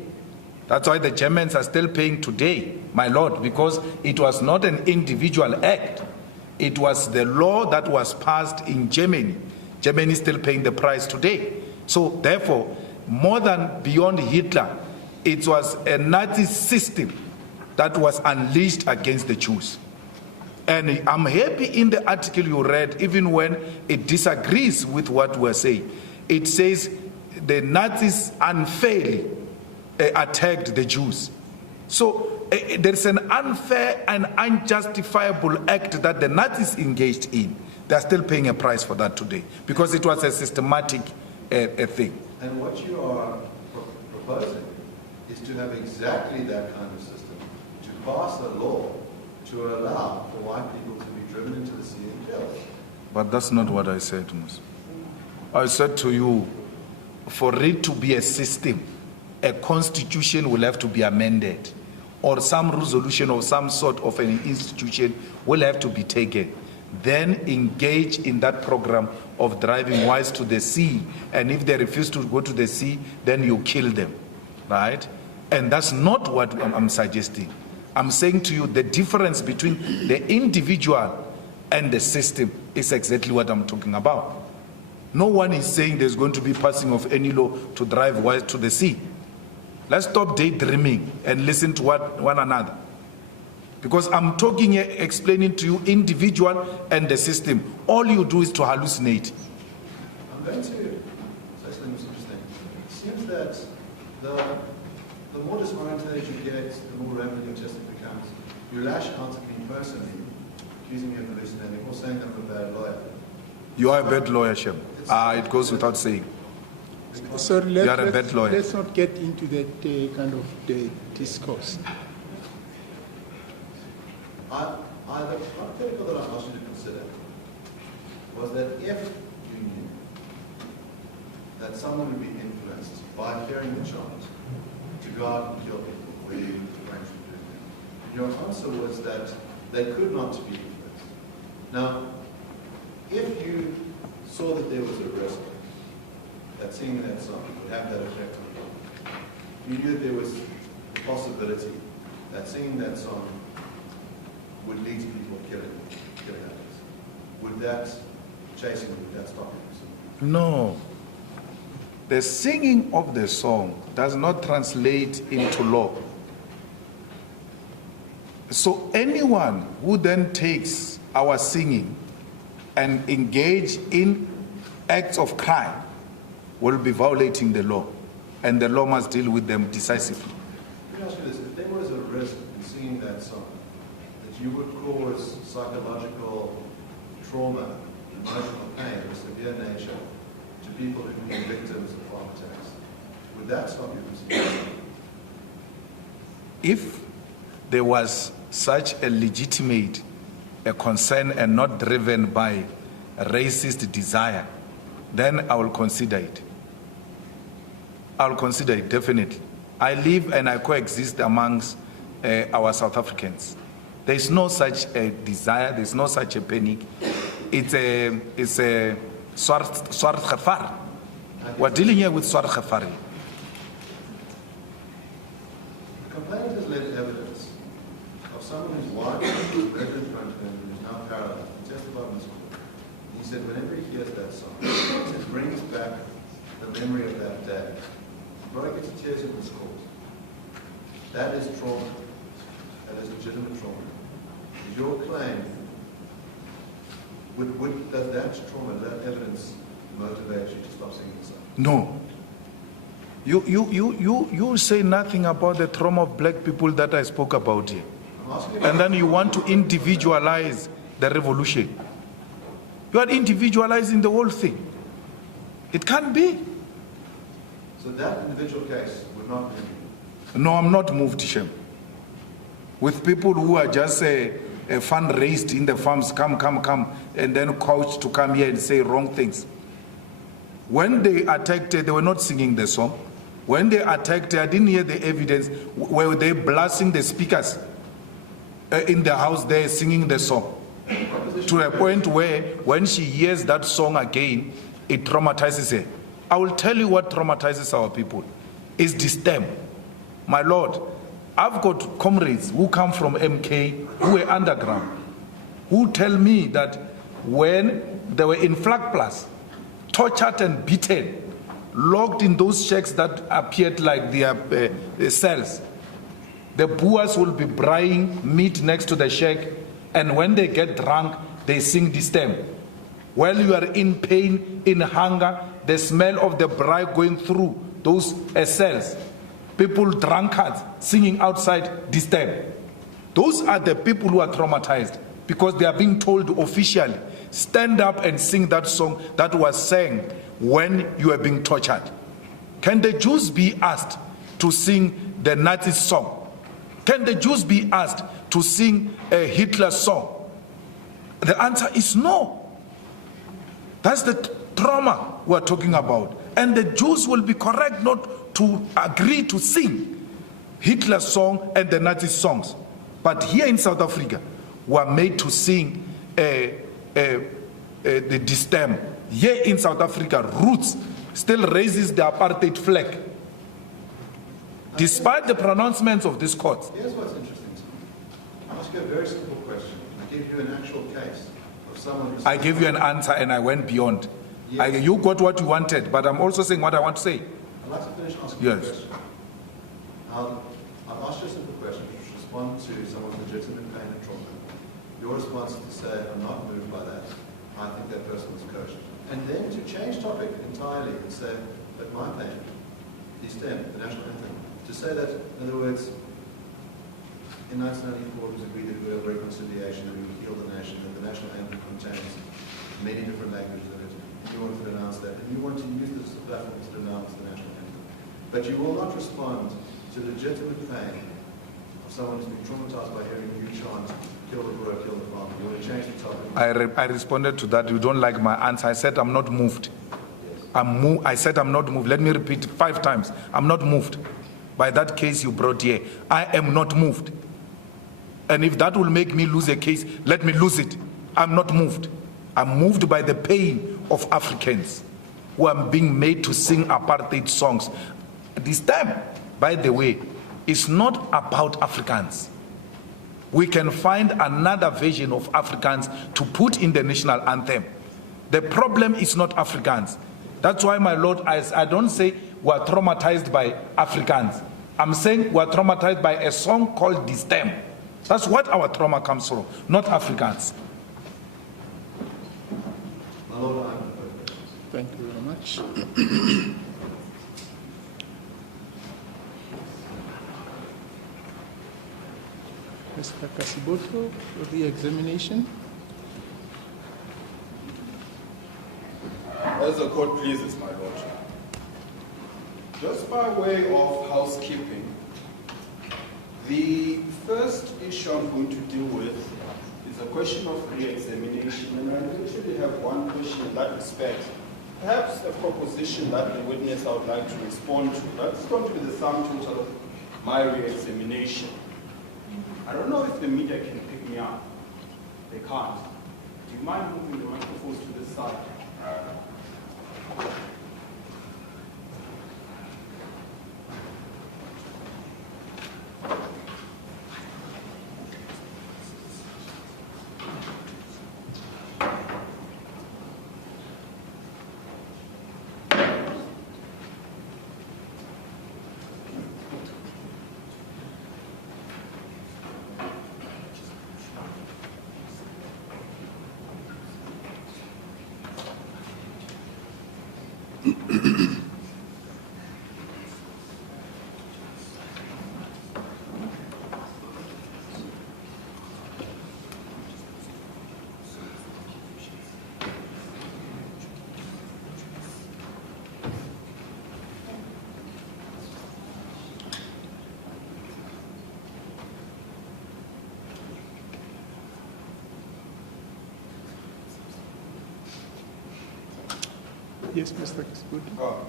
That's why the Germans are still paying today, my lord, because it was not an individual act. It was the law that was passed in Germany. Germany is still paying the price today. So therefore, more than beyond Hitler, it was a Nazi system that was unleashed against the Jews. And I'm happy in the article you read, even when it disagrees with what we're saying. It says the Nazis unfairly attacked the Jews. So there's an unfair and unjustifiable act that the Nazis engaged in. They're still paying a price for that today because it was a systematic thing. And what you are proposing is to have exactly that kind of system, to pass a law to allow for white people to be driven into the sea and killed. But that's not what I said, Mus. I said to you, for it to be a system, a constitution will have to be amended, or some resolution of some sort of an institution will have to be taken. then engage in that program of driving wives to the sea. And if they refuse to go to the sea, then you kill them, right? And that's not what I'm suggesting. I'm saying to you the difference between the individual and the system is exactly what I'm talking about. No one is saying there's going to be passing of any law to drive wives to the sea. Let's stop daydreaming and listen to one another. Because I'm talking here, explaining to you individual and the system. All you do is to hallucinate. I'm going to say something interesting. It seems that the more disoriented you get, the more ramifications it becomes. You lash out at me personally, accusing me of hallucinating, or saying that I'm a bad lawyer. You are a bad lawyer, Shem. It goes without saying. So You are a bad lawyer. let's not get into that kind of discourse. The hypothetical that I asked you to consider was that if you knew that someone would be influenced by hearing the chant to go out and kill people, where you would do, your answer was that they could not be influenced. Now, if you saw that there was a risk that singing that song would have that effect on you, you knew that there was a possibility that singing that song would lead to people killing others. Would that chasing, would that stop you? No. The singing of the song does not translate into law. So anyone who then takes our singing and engage in acts of crime will be violating the law, and the law must deal with them decisively. Let me ask you this: if there was a risk in singing that song, that you would cause psychological trauma, emotional pain of a severe nature to people who have been victims of farm attacks, would that stop you from singing that song? If there was such a legitimate concern and not driven by a racist desire, then I will consider it. I will consider it, definitely. I live and I coexist amongst our South Africans. There is no such a desire, there is no such a panic. It's a swart gevaar. We're dealing here with swart gevaar. The complainant has led evidence of someone whose wife was murdered in front of him and is now paralyzed. He testified in this court. He said whenever he hears that song, it brings back the memory of that day. He broke into tears in this court. That is trauma. That is legitimate trauma. Is your claim, does that trauma, that evidence motivate you to stop singing the song? No. You say nothing about the trauma of black people that I spoke about here. And then you want to individualize the revolution. You are individualizing the whole thing. It can't be. So that individual case would not move you? No, I'm not moved, Shem. With people who are just fundraised in the farms, come, and then coached to come here and say wrong things. When they attacked, they were not singing the song. When they attacked, I didn't hear the evidence. Were they blasting the speakers in the house there singing the song? To a point where when she hears that song again, it traumatizes her. I will tell you what traumatizes our people. It's the stem. My Lord, I've got comrades who come from MK, who were underground, who tell me that when they were in Flag Plus, tortured and beaten, locked in those shacks that appeared like their cells, the Boers will be braaiing meat next to the shack, and when they get drunk, they sing the stem. While you are in pain, in hunger, the smell of the braai going through those cells, people drunkards singing outside the stem. Those are the people who are traumatized because they are being told officially, stand up and sing that song that was sang when you were being tortured. Can the Jews be asked to sing the Nazi song? Can the Jews be asked to sing a Hitler song? The answer is no. That's the trauma we're talking about. And the Jews will be correct not to agree to sing Hitler's song and the Nazi songs. But here in South Africa, we are made to sing the distem. Here in South Africa, Roots still raises the apartheid flag, despite the pronouncements of this court. Here's what's interesting to me. I'll ask you a very simple question. I give you an actual case of someone who's... I gave you an answer and I went beyond. Yes. You got what you wanted, but I'm also saying what I want to say. I'd like to finish asking you a Yes. question. I've asked you a simple question. Respond to someone's legitimate pain and trauma. Your response is to say, I'm not moved by that. I think that person was coached. And then to change topic entirely and say, but my pain, the stem, the national anthem, to say that, in other words, in 1994 it was agreed that we have reconciliation and we would heal the nation, that the national anthem contains many different languages in it. You want to denounce that, and you want to use this as a platform to denounce the national anthem. But you will not respond to legitimate pain of someone who's been traumatized by hearing you chant, kill the Boer, kill the farmer. You want to change the topic. I responded to that. You don't like my answer. I said I'm not moved. Yes. I said I'm not moved. Let me repeat 5 times. I'm not moved by that case you brought here. I am not moved. And if that will make me lose a case, let me lose it. I'm not moved. I'm moved by the pain of Africans who are being made to sing apartheid songs. This time, by the way, it's not about Africans. We can find another version of Africans to put in the national anthem. The problem is not Africans. That's why, my Lord, I don't say we're traumatized by Africans. I'm saying we're traumatized by a song called Distem. That's what our trauma comes from, not Africans. My Lord, I have no further questions. Thank you very much. Mr. Kasiboto, re-examination. As the court pleases, my lord. Just by way of housekeeping, the first issue I'm going to deal with is a question of re-examination, and I actually have one question in that respect. Perhaps a proposition that the witness I would like to respond to. That's going to be the sum total of my re-examination. I don't know if the media can pick me up. They can't. Do you mind moving the microphones to this side? Yes, Mr. Kasiboto.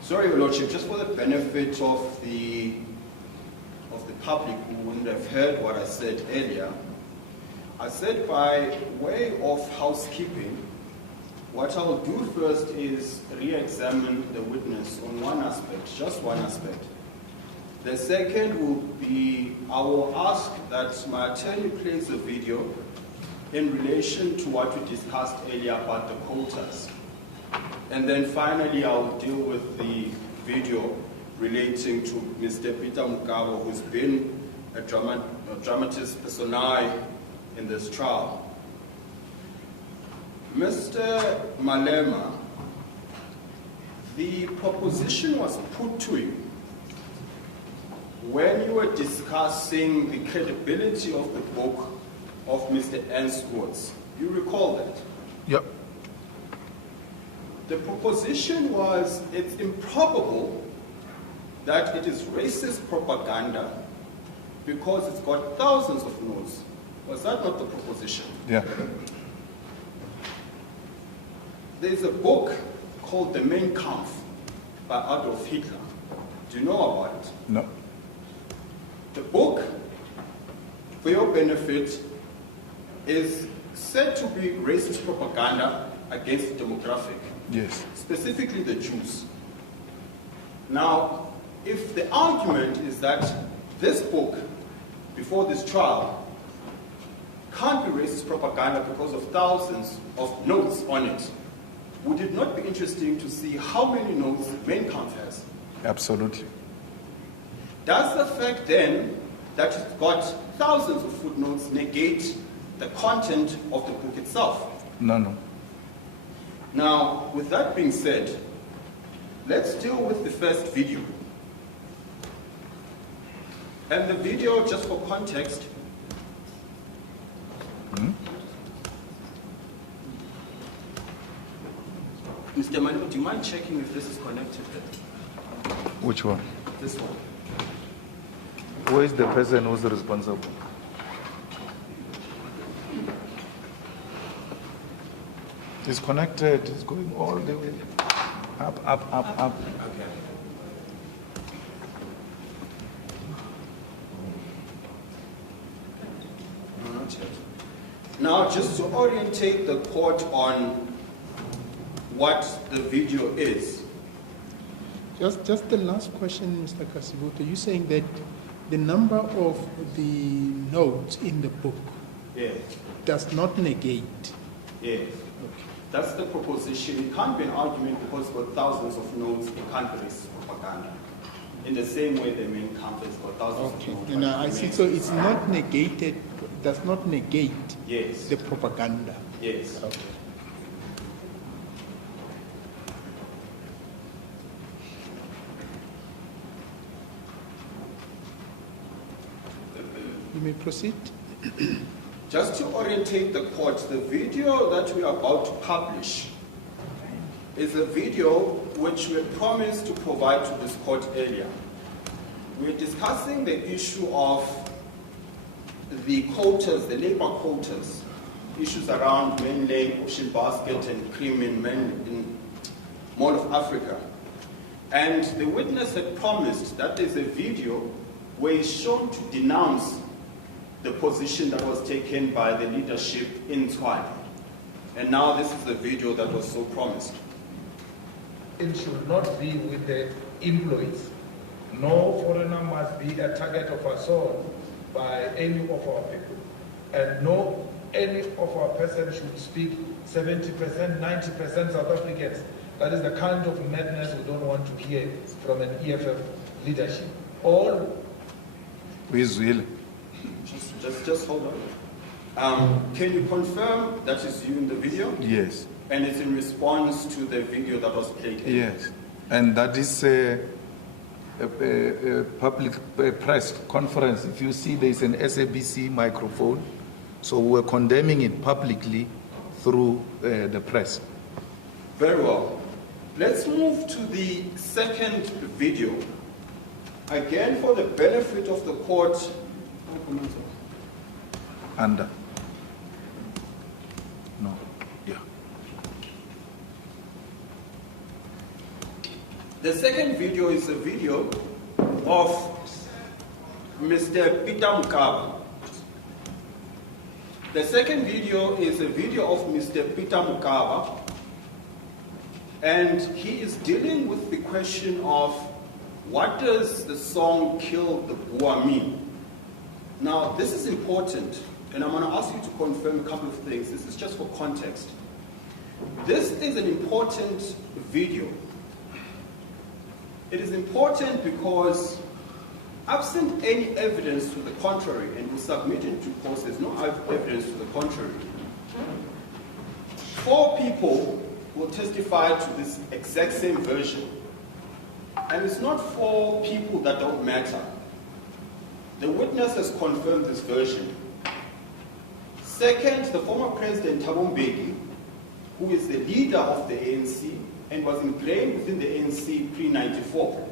Sorry, Your Lordship, just for the benefit of the public who wouldn't have heard what I said earlier, I said by way of housekeeping, what I'll do first is re-examine the witness on one aspect, just one aspect. The second will be, I will ask that my attorney plays a video in relation to what we discussed earlier about the quotas. And then finally, I'll deal with the video relating to Mr. Peter Mokaba, who's been a dramatis personae in this trial. Mr. Malema, the proposition was put to you when you were discussing the credibility of the book of Mr. Answorth. You recall that? Yep. The proposition was, it's improbable that it is racist propaganda because it's got thousands of notes. Was that not the proposition? Yeah. There's a book called The Mein Kampf by Adolf Hitler. Do you know about it? No. The book, for your benefit, is said to be racist propaganda against the demographic, Yes. specifically the Jews. Now, if the argument is that this book, before this trial, can't be racist propaganda because of thousands of notes on it, would it not be interesting to see how many notes main count has? Absolutely. Does the fact then that it's got thousands of footnotes negate the content of the book itself? No. Now, with that being said, let's deal with the first video. And the video, just for context, Mr. Manu, do you mind checking if this is connected? Which one? This one. Who is the person who's responsible? It's connected, it's going all the way up. Okay. No, not yet. Now, just to orientate the court on what the video is. Just the last question, Mr. Kasibuto. You're saying that the number of the notes in the book Yes. does not negate. Yes. That's the proposition. It can't be an argument because for thousands of notes, it can't be racist propaganda. In the same way, the main campus got thousands Okay. of notes. And I see. So it's not negated. Does not negate Yes. the propaganda. Yes. Okay. You may proceed. Just to orientate the court, the video that we are about to publish is a video which we promised to provide to this court earlier. We're discussing the issue of the quotas, the labor quotas, issues around main lane, ocean basket, and cream in Mall of Africa. And the witness had promised that there's a video where he's shown to denounce the position that was taken by the leadership in Tshwane. And now this is the video that was so promised. It should not be with the employees. No foreigner must be a target of assault by any of our people. And no any of our persons should speak 70%, 90% South Africans. That is the kind of madness we don't want to hear from an EFF leadership. All Visual. Just hold on. Can you confirm that is you in the video? Yes. And it's in response to the video that was played earlier? Yes. And that is a public press conference. If you see, there's an SABC microphone. So we're condemning it publicly through the press. Very well. Let's move to the second video. Again, for the benefit of the court. Under. No. Yeah. The second video is a video of Mr. Peter Mokaba. The second video is a video of Mr. Peter Mokaba, and he is dealing with the question of what does the song Kill the Boer mean? Now, this is important, and I'm going to ask you to confirm a couple of things. This is just for context. This is an important video. It is important because absent any evidence to the contrary, and we submit it to court, there's no evidence to the contrary, 4 people will testify to this exact same version. And it's not 4 people that don't matter. The witness has confirmed this version. Second, the former president, Thabo Mbeki, who is the leader of the ANC and was ingrained within the ANC pre-94,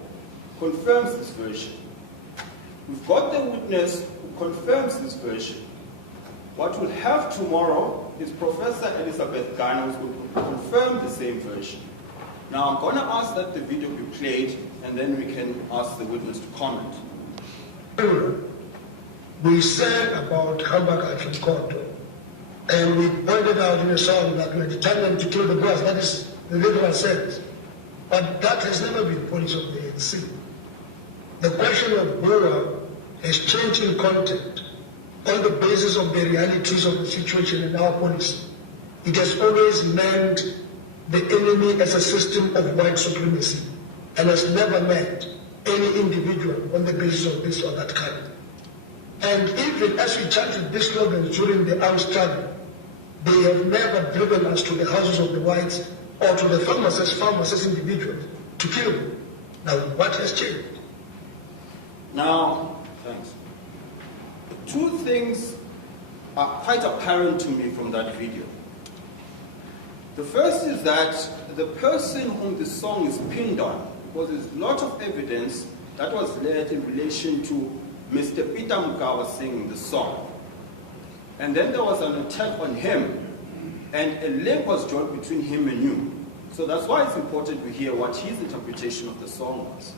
confirms this version. We've got the witness who confirms this version. What we'll have tomorrow is Professor Elizabeth Garner, who will confirm the same version. Now, I'm going to ask that the video be played, and then we can ask the witness to comment. We said about Kabaka Koto And we pointed out in a song that we're determined to kill the Boers. That is the literal sense. But that has never been the policy of the ANC. The question of Boer has changed in content on the basis of the realities of the situation in our policy. It has always meant the enemy as a system of white supremacy and has never meant any individual on the basis of this or that kind. And even as we chanted these slogans during the armed struggle, they have never driven us to the houses of the whites or to the farmers as individuals to kill them. Now, what has changed? Now, thanks. Two things are quite apparent to me from that video. The first is that the person whom the song is pinned on, because there's a lot of evidence that was led in relation to Mr. Peter Mokaba singing the song. And then there was an attack on him, and a link was drawn between him and you. So that's why it's important to hear what his interpretation of the song was.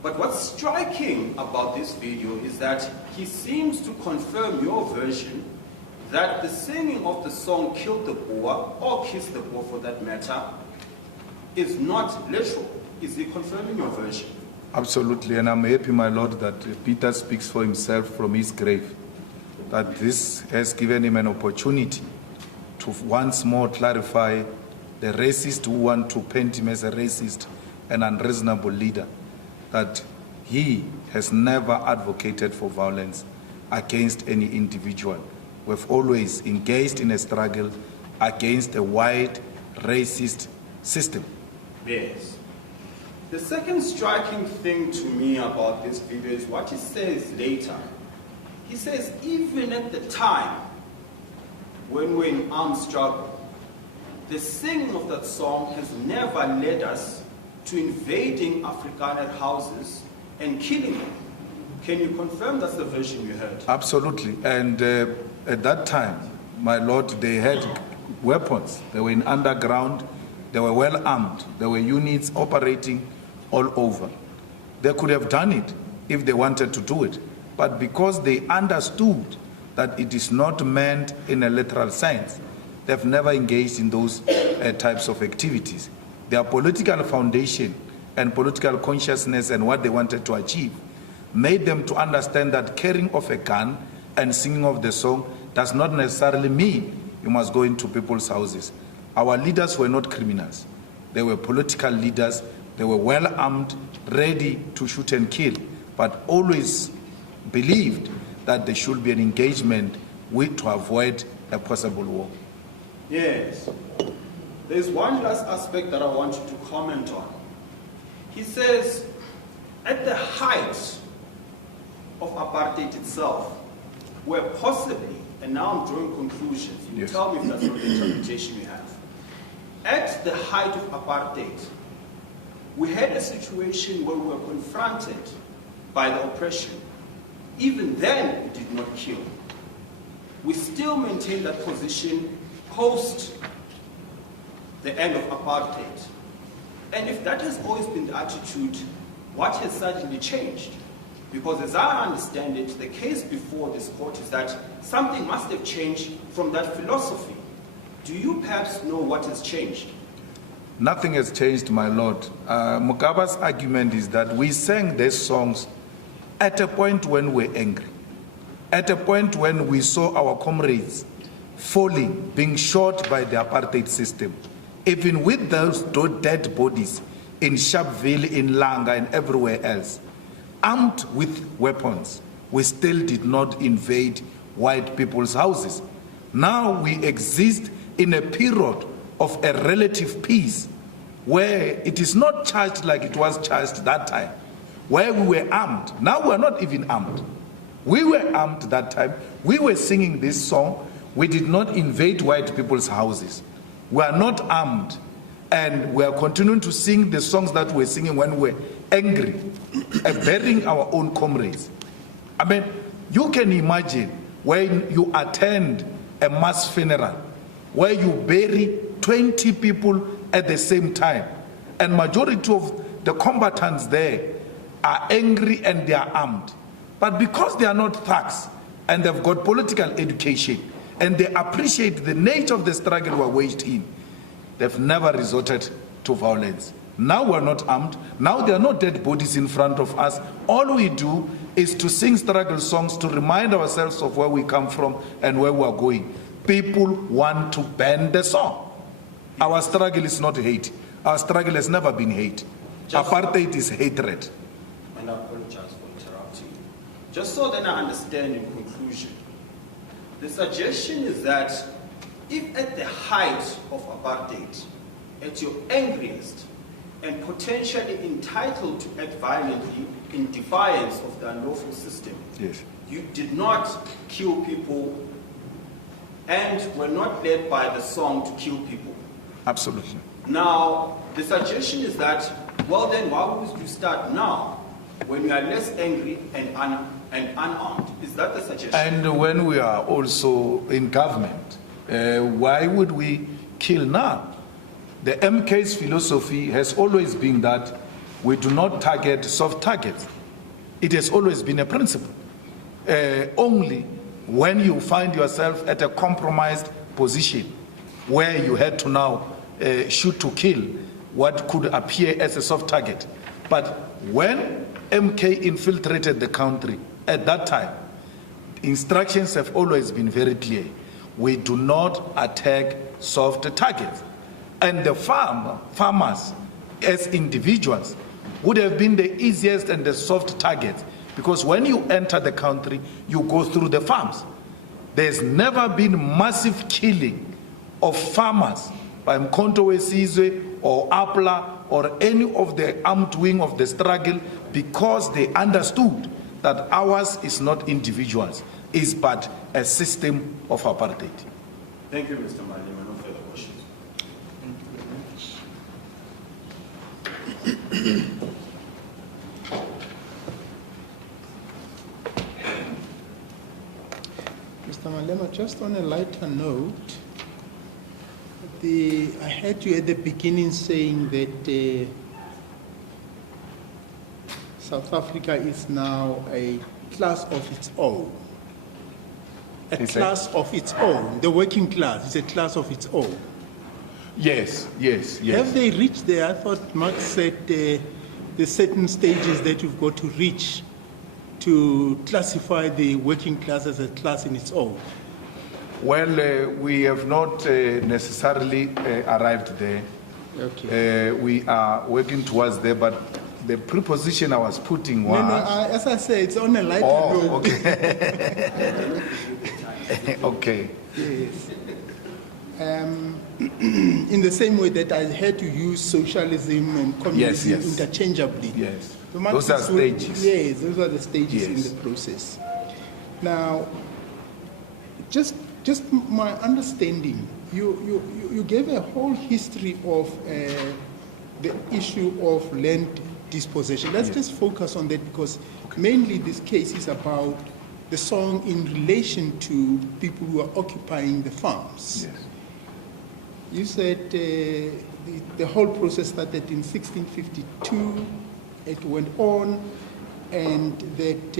But what's striking about this video is that he seems to confirm your version that the singing of the song killed the Boer, or kissed the Boer for that matter, is not literal. Is he confirming your version? Absolutely, and I'm happy, my Lord, that Peter speaks for himself from his grave, that this has given him an opportunity to once more clarify the racist who want to paint him as a racist and unreasonable leader, that he has never advocated for violence against any individual. We've always engaged in a struggle against a white racist system. Yes. The second striking thing to me about this video is what he says later. He says, even at the time when we're in armed struggle, the singing of that song has never led us to invading Afrikaner houses and killing them. Can you confirm that's the version you heard? Absolutely, and at that time, my Lord, they had weapons. They were in underground, they were well armed, there were units operating all over. They could have done it if they wanted to do it, but because they understood that it is not meant in a literal sense, they've never engaged in those types of activities. Their political foundation and political consciousness and what they wanted to achieve made them to understand that carrying of a gun and singing of the song does not necessarily mean you must go into people's houses. Our leaders were not criminals. They were political leaders. They were well armed, ready to shoot and kill, but always believed that there should be an engagement to avoid a possible war. Yes. There's one last aspect that I want you to comment on. He says, at the height of apartheid itself, where possibly, and now I'm drawing conclusions, you Yes. tell me if that's not the interpretation you have. At the height of apartheid, we had a situation where we were confronted by the oppression. Even then, it did not kill. We still maintain that position post the end of apartheid. And if that has always been the attitude, what has suddenly changed? Because as I understand it, the case before this court is that something must have changed from that philosophy. Do you perhaps know what has changed? Nothing has changed, my Lord. Mokaba's argument is that we sang these songs at a point when we're angry, at a point when we saw our comrades falling, being shot by the apartheid system. Even with those dead bodies in Sharpeville, in Langa, and everywhere else, armed with weapons, we still did not invade white people's houses. Now we exist in a period of a relative peace where it is not charged like it was charged that time, where we were armed. Now we are not even armed. We were armed that time. We were singing this song. We did not invade white people's houses. We are not armed, and we are continuing to sing the songs that we're singing when we're angry and burying our own comrades. I mean, you can imagine when you attend a mass funeral where you bury 20 people at the same time, and majority of the combatants there are angry and they are armed. But because they are not thugs and they've got political education and they appreciate the nature of the struggle we're waged in, they've never resorted to violence. Now we're not armed. Now there are no dead bodies in front of us. All we do is to sing struggle songs to remind ourselves of where we come from and where we are going. People want to ban the song. Our struggle is not hate. Our struggle has never been hate. Apartheid is hatred. And I apologize for interrupting you. Just so that I understand in conclusion, the suggestion is that if at the height of apartheid, at your angriest and potentially entitled to act violently in defiance of the unlawful system, Yes. you did not kill people and were not led by the song to kill people. Absolutely. Now, the suggestion is that, well then, why would you start now when you are less angry and unarmed? Is that the suggestion? And when we are also in government, why would we kill now? The MK's philosophy has always been that we do not target soft targets. It has always been a principle. Only when you find yourself at a compromised position where you had to now shoot to kill what could appear as a soft target. But when MK infiltrated the country at that time, instructions have always been very clear. We do not attack soft targets. And the farmers, as individuals, would have been the easiest and the soft targets, because when you enter the country, you go through the farms. There's never been massive killing of farmers by Mkhonto weSizwe or APLA or any of the armed wing of the struggle, because they understood that ours is not individuals, is but a system of apartheid. Thank you, Mr. Malema. No further questions. Mr. Malema, just on a lighter note, I heard you at the beginning saying that South Africa is now a class of its own. Of its own. The working class is a class of its own. Yes, yes, yes. Have they reached there? I thought Marx said the certain stages that you've got to reach to classify the working class as a class in its own. Well, we have not necessarily arrived there. Okay. We are working towards there, but the preposition I was putting was... No, as I say, it's on a lighter note. Okay. Okay. Yes. In the same way that I had to use socialism and communism interchangeably. Yes. So those are stages. Yes, those are the stages in Yes. the process. Now, just my understanding, you gave a whole history of the issue of land dispossession. Let's just focus on that, because mainly this case is about the song in relation to people who are occupying the farms. Yes. You said the whole process started in 1652, it went on, and that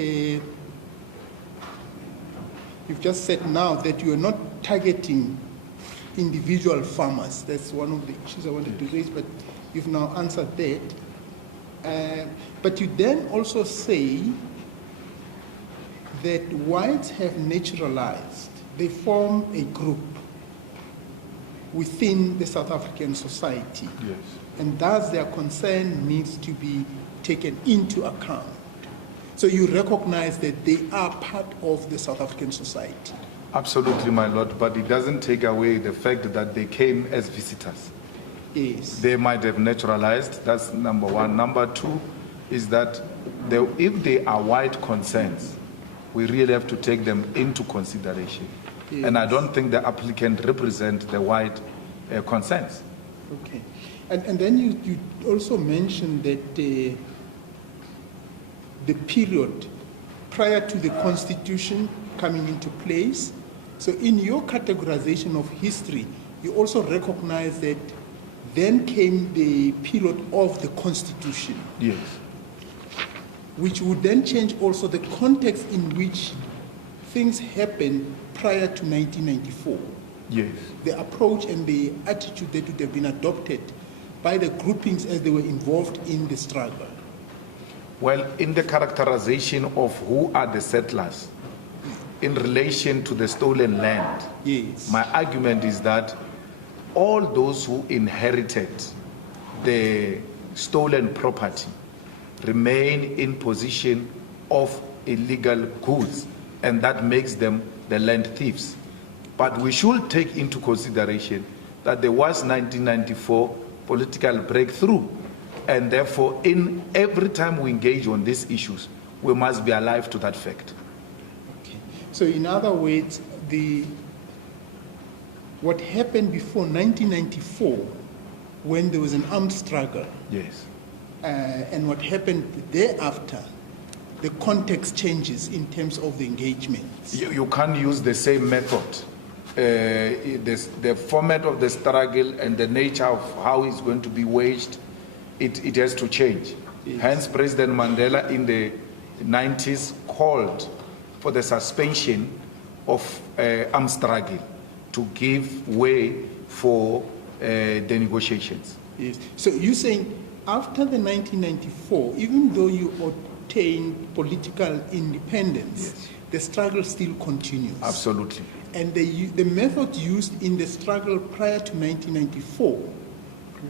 you've just said now that you are not targeting individual farmers. That's one of the issues I wanted to raise, but you've now answered that. But you then also say that whites have naturalized, they form a group within the South African society. Yes. And thus their concern needs to be taken into account. So you recognize that they are part of the South African society. Absolutely, my lord, but it doesn't take away the fact that they came as visitors. Yes. They might have naturalized, that's number one. Number two is that if they are white concerns, we really have to take them into consideration. Yes. And I don't think the applicant represent the white concerns. Okay. And then you also mentioned that the period prior to the Constitution coming into place. So in your categorization of history, you also recognize that then came the period of the Constitution. Yes. Which would then change also the context in which things happened prior to 1994. Yes. The approach and the attitude that would have been adopted by the groupings as they were involved in the struggle. Well, in the characterization of who are the settlers in relation to the stolen land, Yes. my argument is that all those who inherited the stolen property remain in possession of illegal goods, and that makes them the land thieves. But we should take into consideration that there was 1994 political breakthrough, and therefore in every time we engage on these issues, we must be alive to that fact. Okay. So in other words, what happened before 1994, when there was an armed struggle, Yes. and what happened thereafter, the context changes in terms of the engagement. You can't use the same method. The format of the struggle and the nature of how it's going to be waged, it has to change. Yes. Hence, President Mandela in the 90s called for the suspension of armed struggle to give way for the negotiations. Yes. So you're saying after the 1994, even though you obtained political independence, Yes. the struggle still continues. Absolutely. And the method used in the struggle prior to 1994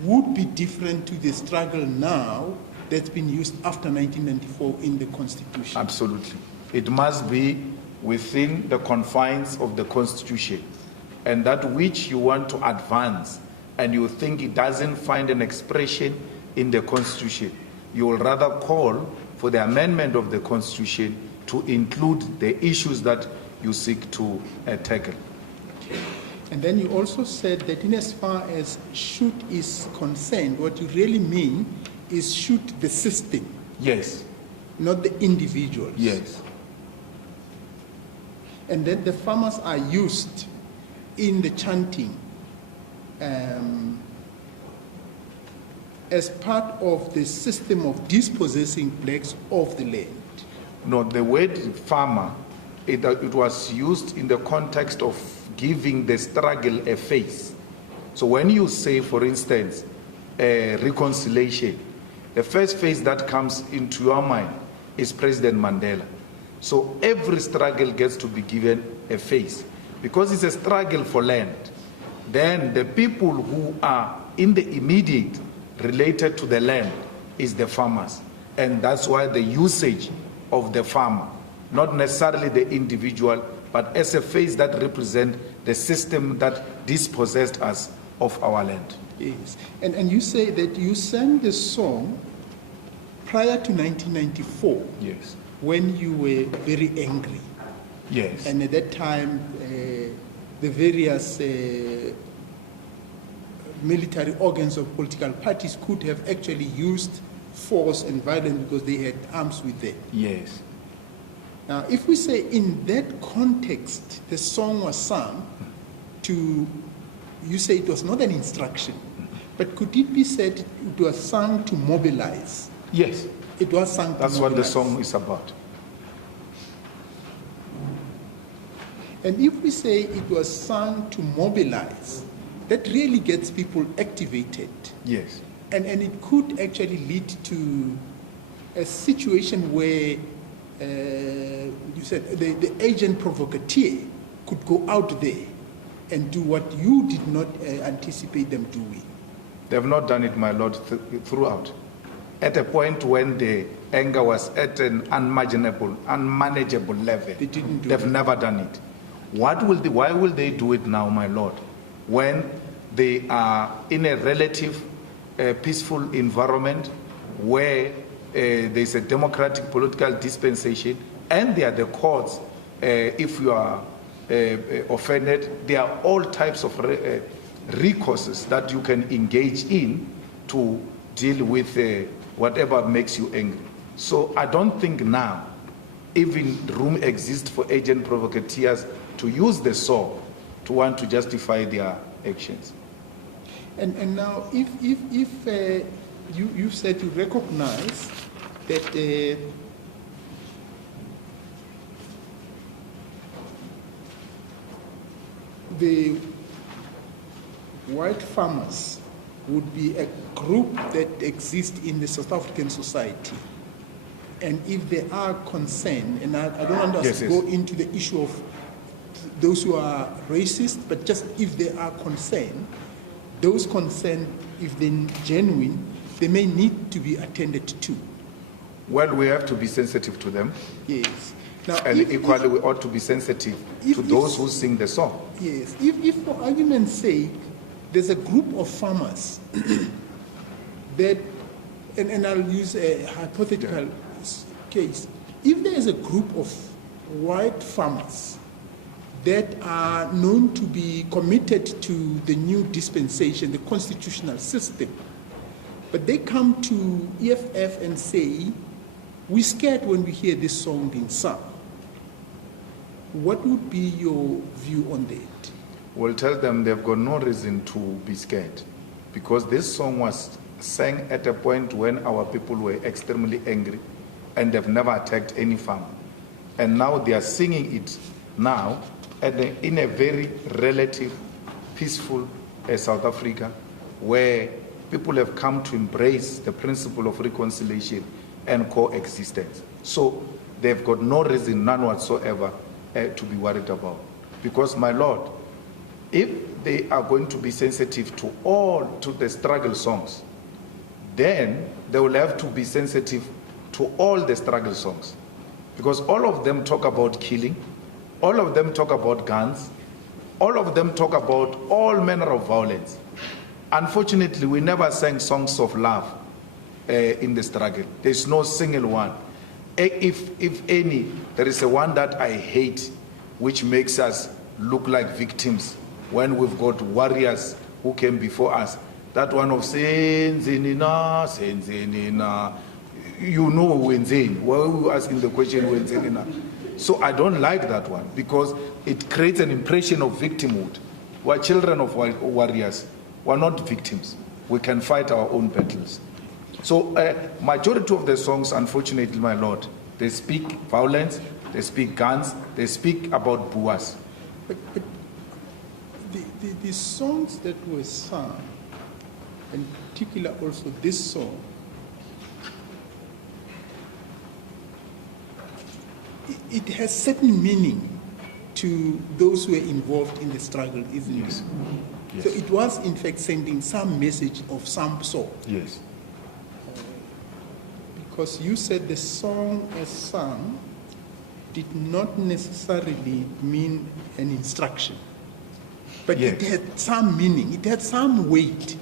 would be different to the struggle now that's been used after 1994 in the Constitution. Absolutely. It must be within the confines of the Constitution. And that which you want to advance and you think it doesn't find an expression in the Constitution, you will rather call for the amendment of the Constitution to include the issues that you seek to tackle. And then you also said that in as far as shoot is concerned, what you really mean is shoot the system, Yes. not the individuals. Yes. And that the farmers are used in the chanting as part of the system of dispossessing blacks of the land. No, the word farmer, it was used in the context of giving the struggle a face. So when you say, for instance, reconciliation, the first face that comes into your mind is President Mandela. So every struggle gets to be given a face. Because it's a struggle for land, then the people who are in the immediate related to the land is the farmers. And that's why the usage of the farmer, not necessarily the individual, but as a face that represents the system that dispossessed us of our land. Yes. And you say that you sang the song prior to 1994 Yes. when you were very angry. Yes. And at that time, the various military organs of political parties could have actually used force and violence because they had arms with them. Yes. Now, if we say in that context, the song was sung to, you say it was not an instruction, but could it be said it was sung to mobilize? Yes. It was sung to That's what the mobilize. song is about. And if we say it was sung to mobilize, that really gets people activated. Yes. And it could actually lead to a situation where, you said, the agent provocateur could go out there and do what you did not anticipate them doing. They have not done it, my Lord, throughout. At a point when the anger was at an unmanageable level, They didn't do they've it. never done it. Why will they do it now, my Lord, when they are in a relative peaceful environment where there's a democratic political dispensation and they are the courts, if you are offended, there are all types of recourses that you can engage in to deal with whatever makes you angry. So I don't think now even room exists for agent provocateurs to use the sword to want to justify their actions. And now, if you said you recognize that the white farmers would be a group that exists in the South African society. And if they are concerned, and I don't want us to go into the issue of those who are racist, but just if they are concerned, those concerned, if they're genuine, they may need to be attended to. Well, we have to be sensitive to them. Yes. Now, And equally, we ought to be sensitive to those who sing the song. Yes. If for argument's sake, there's a group of farmers that, and I'll use a hypothetical case. If there is a group of white farmers that are known to be committed to the new dispensation, the constitutional system, but they come to EFF and say, we're scared when we hear this song being sung. What would be your view on that? We'll tell them they've got no reason to be scared, because this song was sang at a point when our people were extremely angry and they've never attacked any farmer. And now they are singing it now in a very relative, peaceful South Africa, where people have come to embrace the principle of reconciliation and coexistence. So they've got no reason, none whatsoever, to be worried about. Because, my Lord, if they are going to be sensitive to the struggle songs, then they will have to be sensitive to all the struggle songs. Because all of them talk about killing, all of them talk about guns, all of them talk about all manner of violence. Unfortunately, we never sang songs of love in the struggle. There's no single one. If any, there is a one that I hate, which makes us look like victims when we've got warriors who came before us. That one of Senzenina, Senzenina. You know Wenzeni. Why are you asking the question Wenzenina? So I don't like that one, because it creates an impression of victimhood. We're children of warriors. We're not victims. We can fight our own battles. So majority of the songs, unfortunately, my Lord, they speak violence, they speak guns, they speak about boas. But the songs that were sung, in particular also this song, it has certain meaning to those who are involved in the struggle, isn't it? Yes. So it was in fact sending some message of some sort. Yes. Because you said the song as sung did not necessarily mean an instruction. But yes, it had some meaning, it had some weight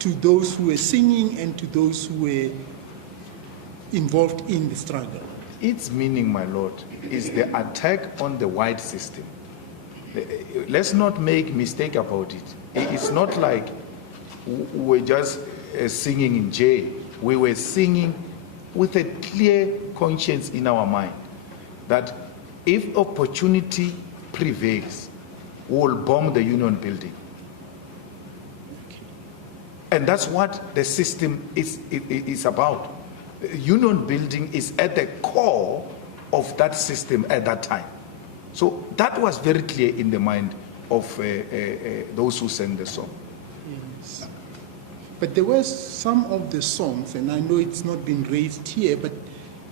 to those who were singing and to those who were involved in the struggle. Its meaning, my Lord, is the attack on the white system. Let's not make mistake about it. It's not like we're just singing in jail. We were singing with a clear conscience in our mind that if opportunity prevails, we'll bomb the union building. And that's what the system is about. Union building is at the core of that system at that time. So that was very clear in the mind of those who sang the song. Yes. But there were some of the songs, and I know it's not been raised here, but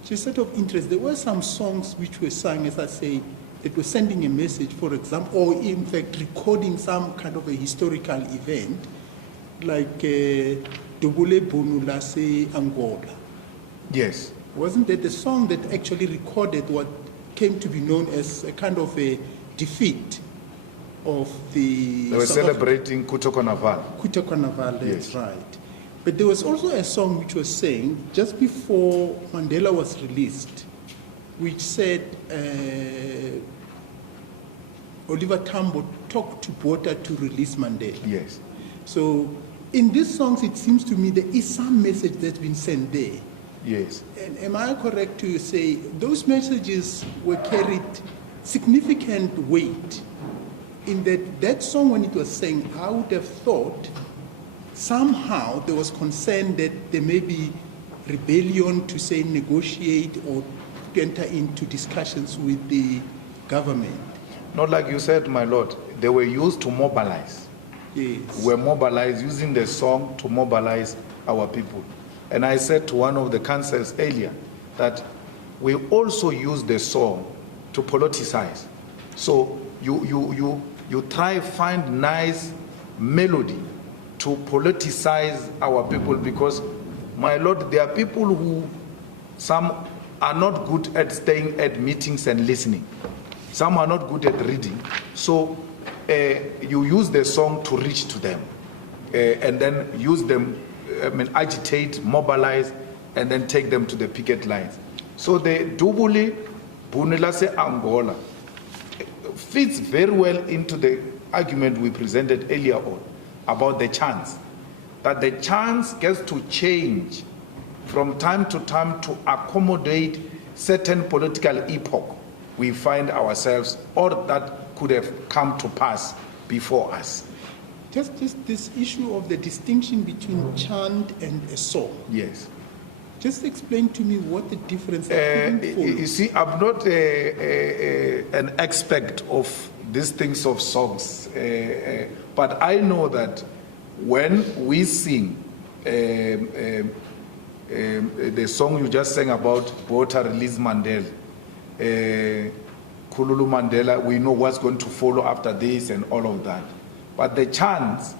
just out of interest, there were some songs which were sung, as I say, that were sending a message, for example, or in fact recording some kind of a historical event, like Dobole Bonula se Angola. Yes. Wasn't that the song that actually recorded what came to be known as a kind of a defeat of the... They were celebrating Kuto Carnival. Kuto Carnival, that's yes, right. But there was also a song which was saying, just before Mandela was released, which said, Oliver Tambo talked to Botha to release Mandela. Yes. So in these songs, it seems to me there is some message that's been sent there. Yes. And am I correct to say those messages were carried significant weight in that song when it was sang, I would have thought somehow there was concern that there may be rebellion to say negotiate or to enter into discussions with the government. Not like you said, my Lord, they were used to mobilize. Yes. Were mobilized using the song to mobilize our people. And I said to one of the councillors earlier that we also use the song to politicize. So you try find nice melody to politicize our people, because, my Lord, there are people who, some are not good at staying at meetings and listening. Some are not good at reading. So you use the song to reach to them, and then use them, agitate, mobilize, and then take them to the picket lines. So the Dubuli Bunilase Angola fits very well into the argument we presented earlier on about the chants, that the chants gets to change from time to time to accommodate certain political epoch we find ourselves, or that could have come to pass before us. Just this issue of the distinction between chant and a song. Yes. Just explain to me what the difference is. You see, I'm not an expert of these things of songs, but I know that when we sing the song you just sang about, Bota Release Mandela, Kululu Mandela, we know what's going to follow after this and all of that. But the chants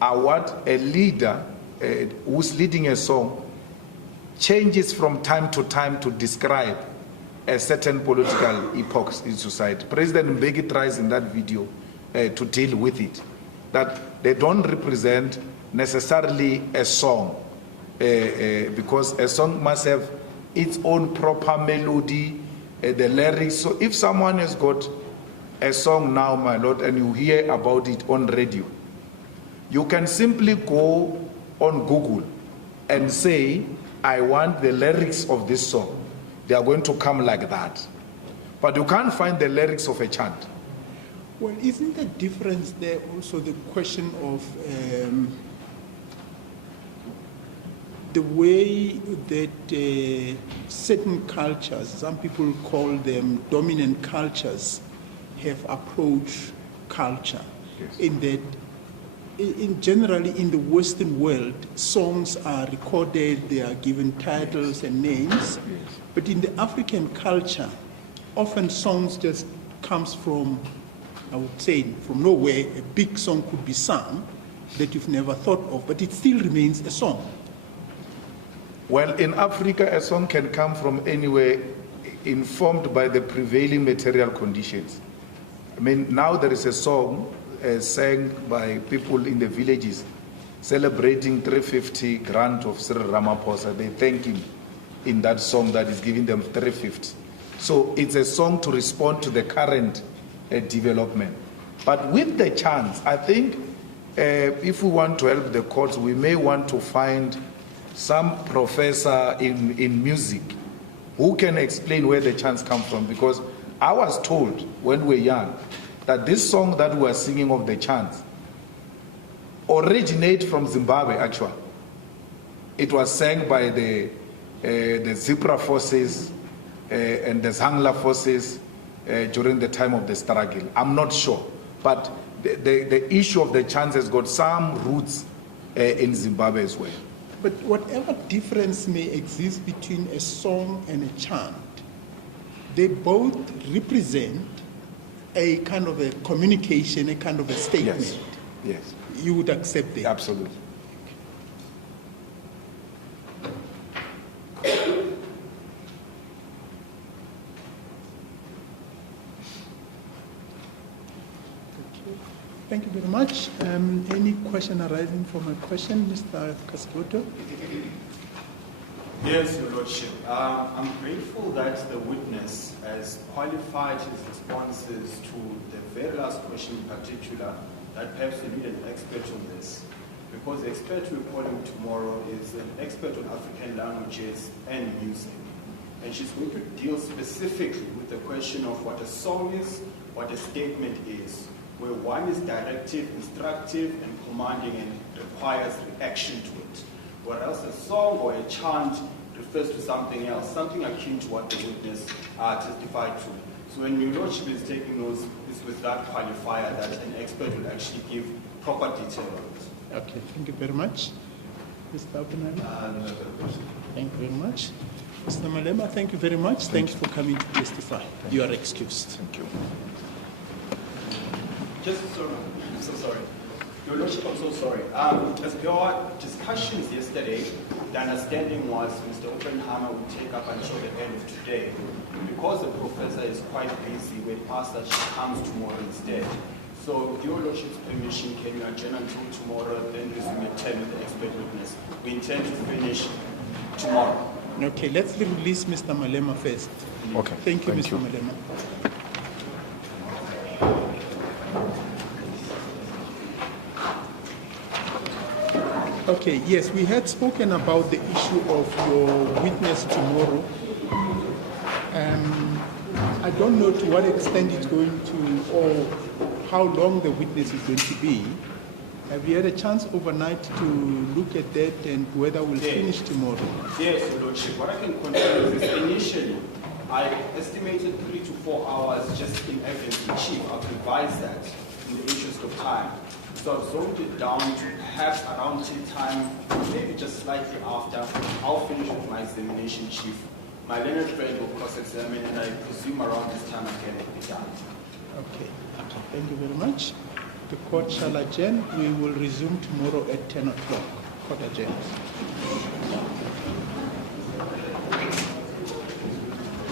are what a leader who's leading a song changes from time to time to describe a certain political epoch in society. President Mbeki tries in that video to deal with it, that they don't represent necessarily a song, because a song must have its own proper melody, the lyrics. So if someone has got a song now, my Lord, and you hear about it on radio, you can simply go on Google and say, I want the lyrics of this song. They are going to come like that. But you can't find the lyrics of a chant. Well, isn't the difference there also the question of the way that certain cultures, some people call them dominant cultures, have approached culture? Yes. In that, generally in the Western world, songs are recorded, they are given titles and names. Yes. But in the African culture, often songs just comes from, I would say, from nowhere. A big song could be sung that you've never thought of, but it still remains a song. Well, in Africa, a song can come from anywhere, informed by the prevailing material conditions. I mean, now there is a song sang by people in the villages celebrating 350 grant of Cyril Ramaphosa. They thank him in that song that is giving them 350. So it's a song to respond to the current development. But with the chants, I think if we want to help the courts, we may want to find some professor in music who can explain where the chants come from, because I was told when we were young that this song that we are singing of the chants originates from Zimbabwe, actually. It was sang by the Zebra forces and the Zangla forces during the time of the struggle. I'm not sure, but the issue of the chants has got some roots in Zimbabwe as well. But whatever difference may exist between a song and a chant, they both represent a kind of a communication, a kind of a statement. Yes. Yes. You would accept that? Absolutely. Thank you very much. Any question arising from a question, Mr. Kaspoto? Yes, Your Lordship. I'm grateful that the witness has qualified his responses to the very last question in particular, that perhaps we need an expert on this. Because the expert we're calling tomorrow is an expert on African languages and music. And she's going to deal specifically with the question of what a song is, what a statement is, where one is directive, instructive, and commanding and requires reaction to it. Whereas a song or a chant refers to something else, something akin to what the witness testified to. So when your lordship is taking notes, it's with that qualifier that an expert will actually give proper detail on it. Okay, thank you very much. Mr. Abenali? Thank you very much. Mr. Malema, thank you very much. Thanks for coming to testify. You are excused. Thank you. I'm so sorry. Your Lordship, I'm so sorry. As per our discussions yesterday, the understanding was Mr. Oppenheimer would take up until the end of today. Because the professor is quite busy, we asked that she comes tomorrow instead. So with your Lordship's permission, can you adjourn until tomorrow, then resume at 10 with the expert witness? We intend to finish tomorrow. Okay, let's release Mr. Malema first. Okay. Thank you, Mr. Malema. Okay, yes, we had spoken about the issue of your witness tomorrow. I don't know to what extent it's going to, or how long the witness is going to be. Have you had a chance overnight to look at that and whether we'll finish tomorrow? Yes, Your Lordship. What I can confirm is initially, I estimated 3 to 4 hours just in evidence in chief. I've revised that in the interest of time. So I've zoned it down to perhaps around tea time, maybe just slightly after. I'll finish with my examination chief. My learned friend will cross-examine, and I presume around this time I can be done. Okay, thank you very much. The court shall adjourn. We will resume tomorrow at 10 o'clock. Court adjourned.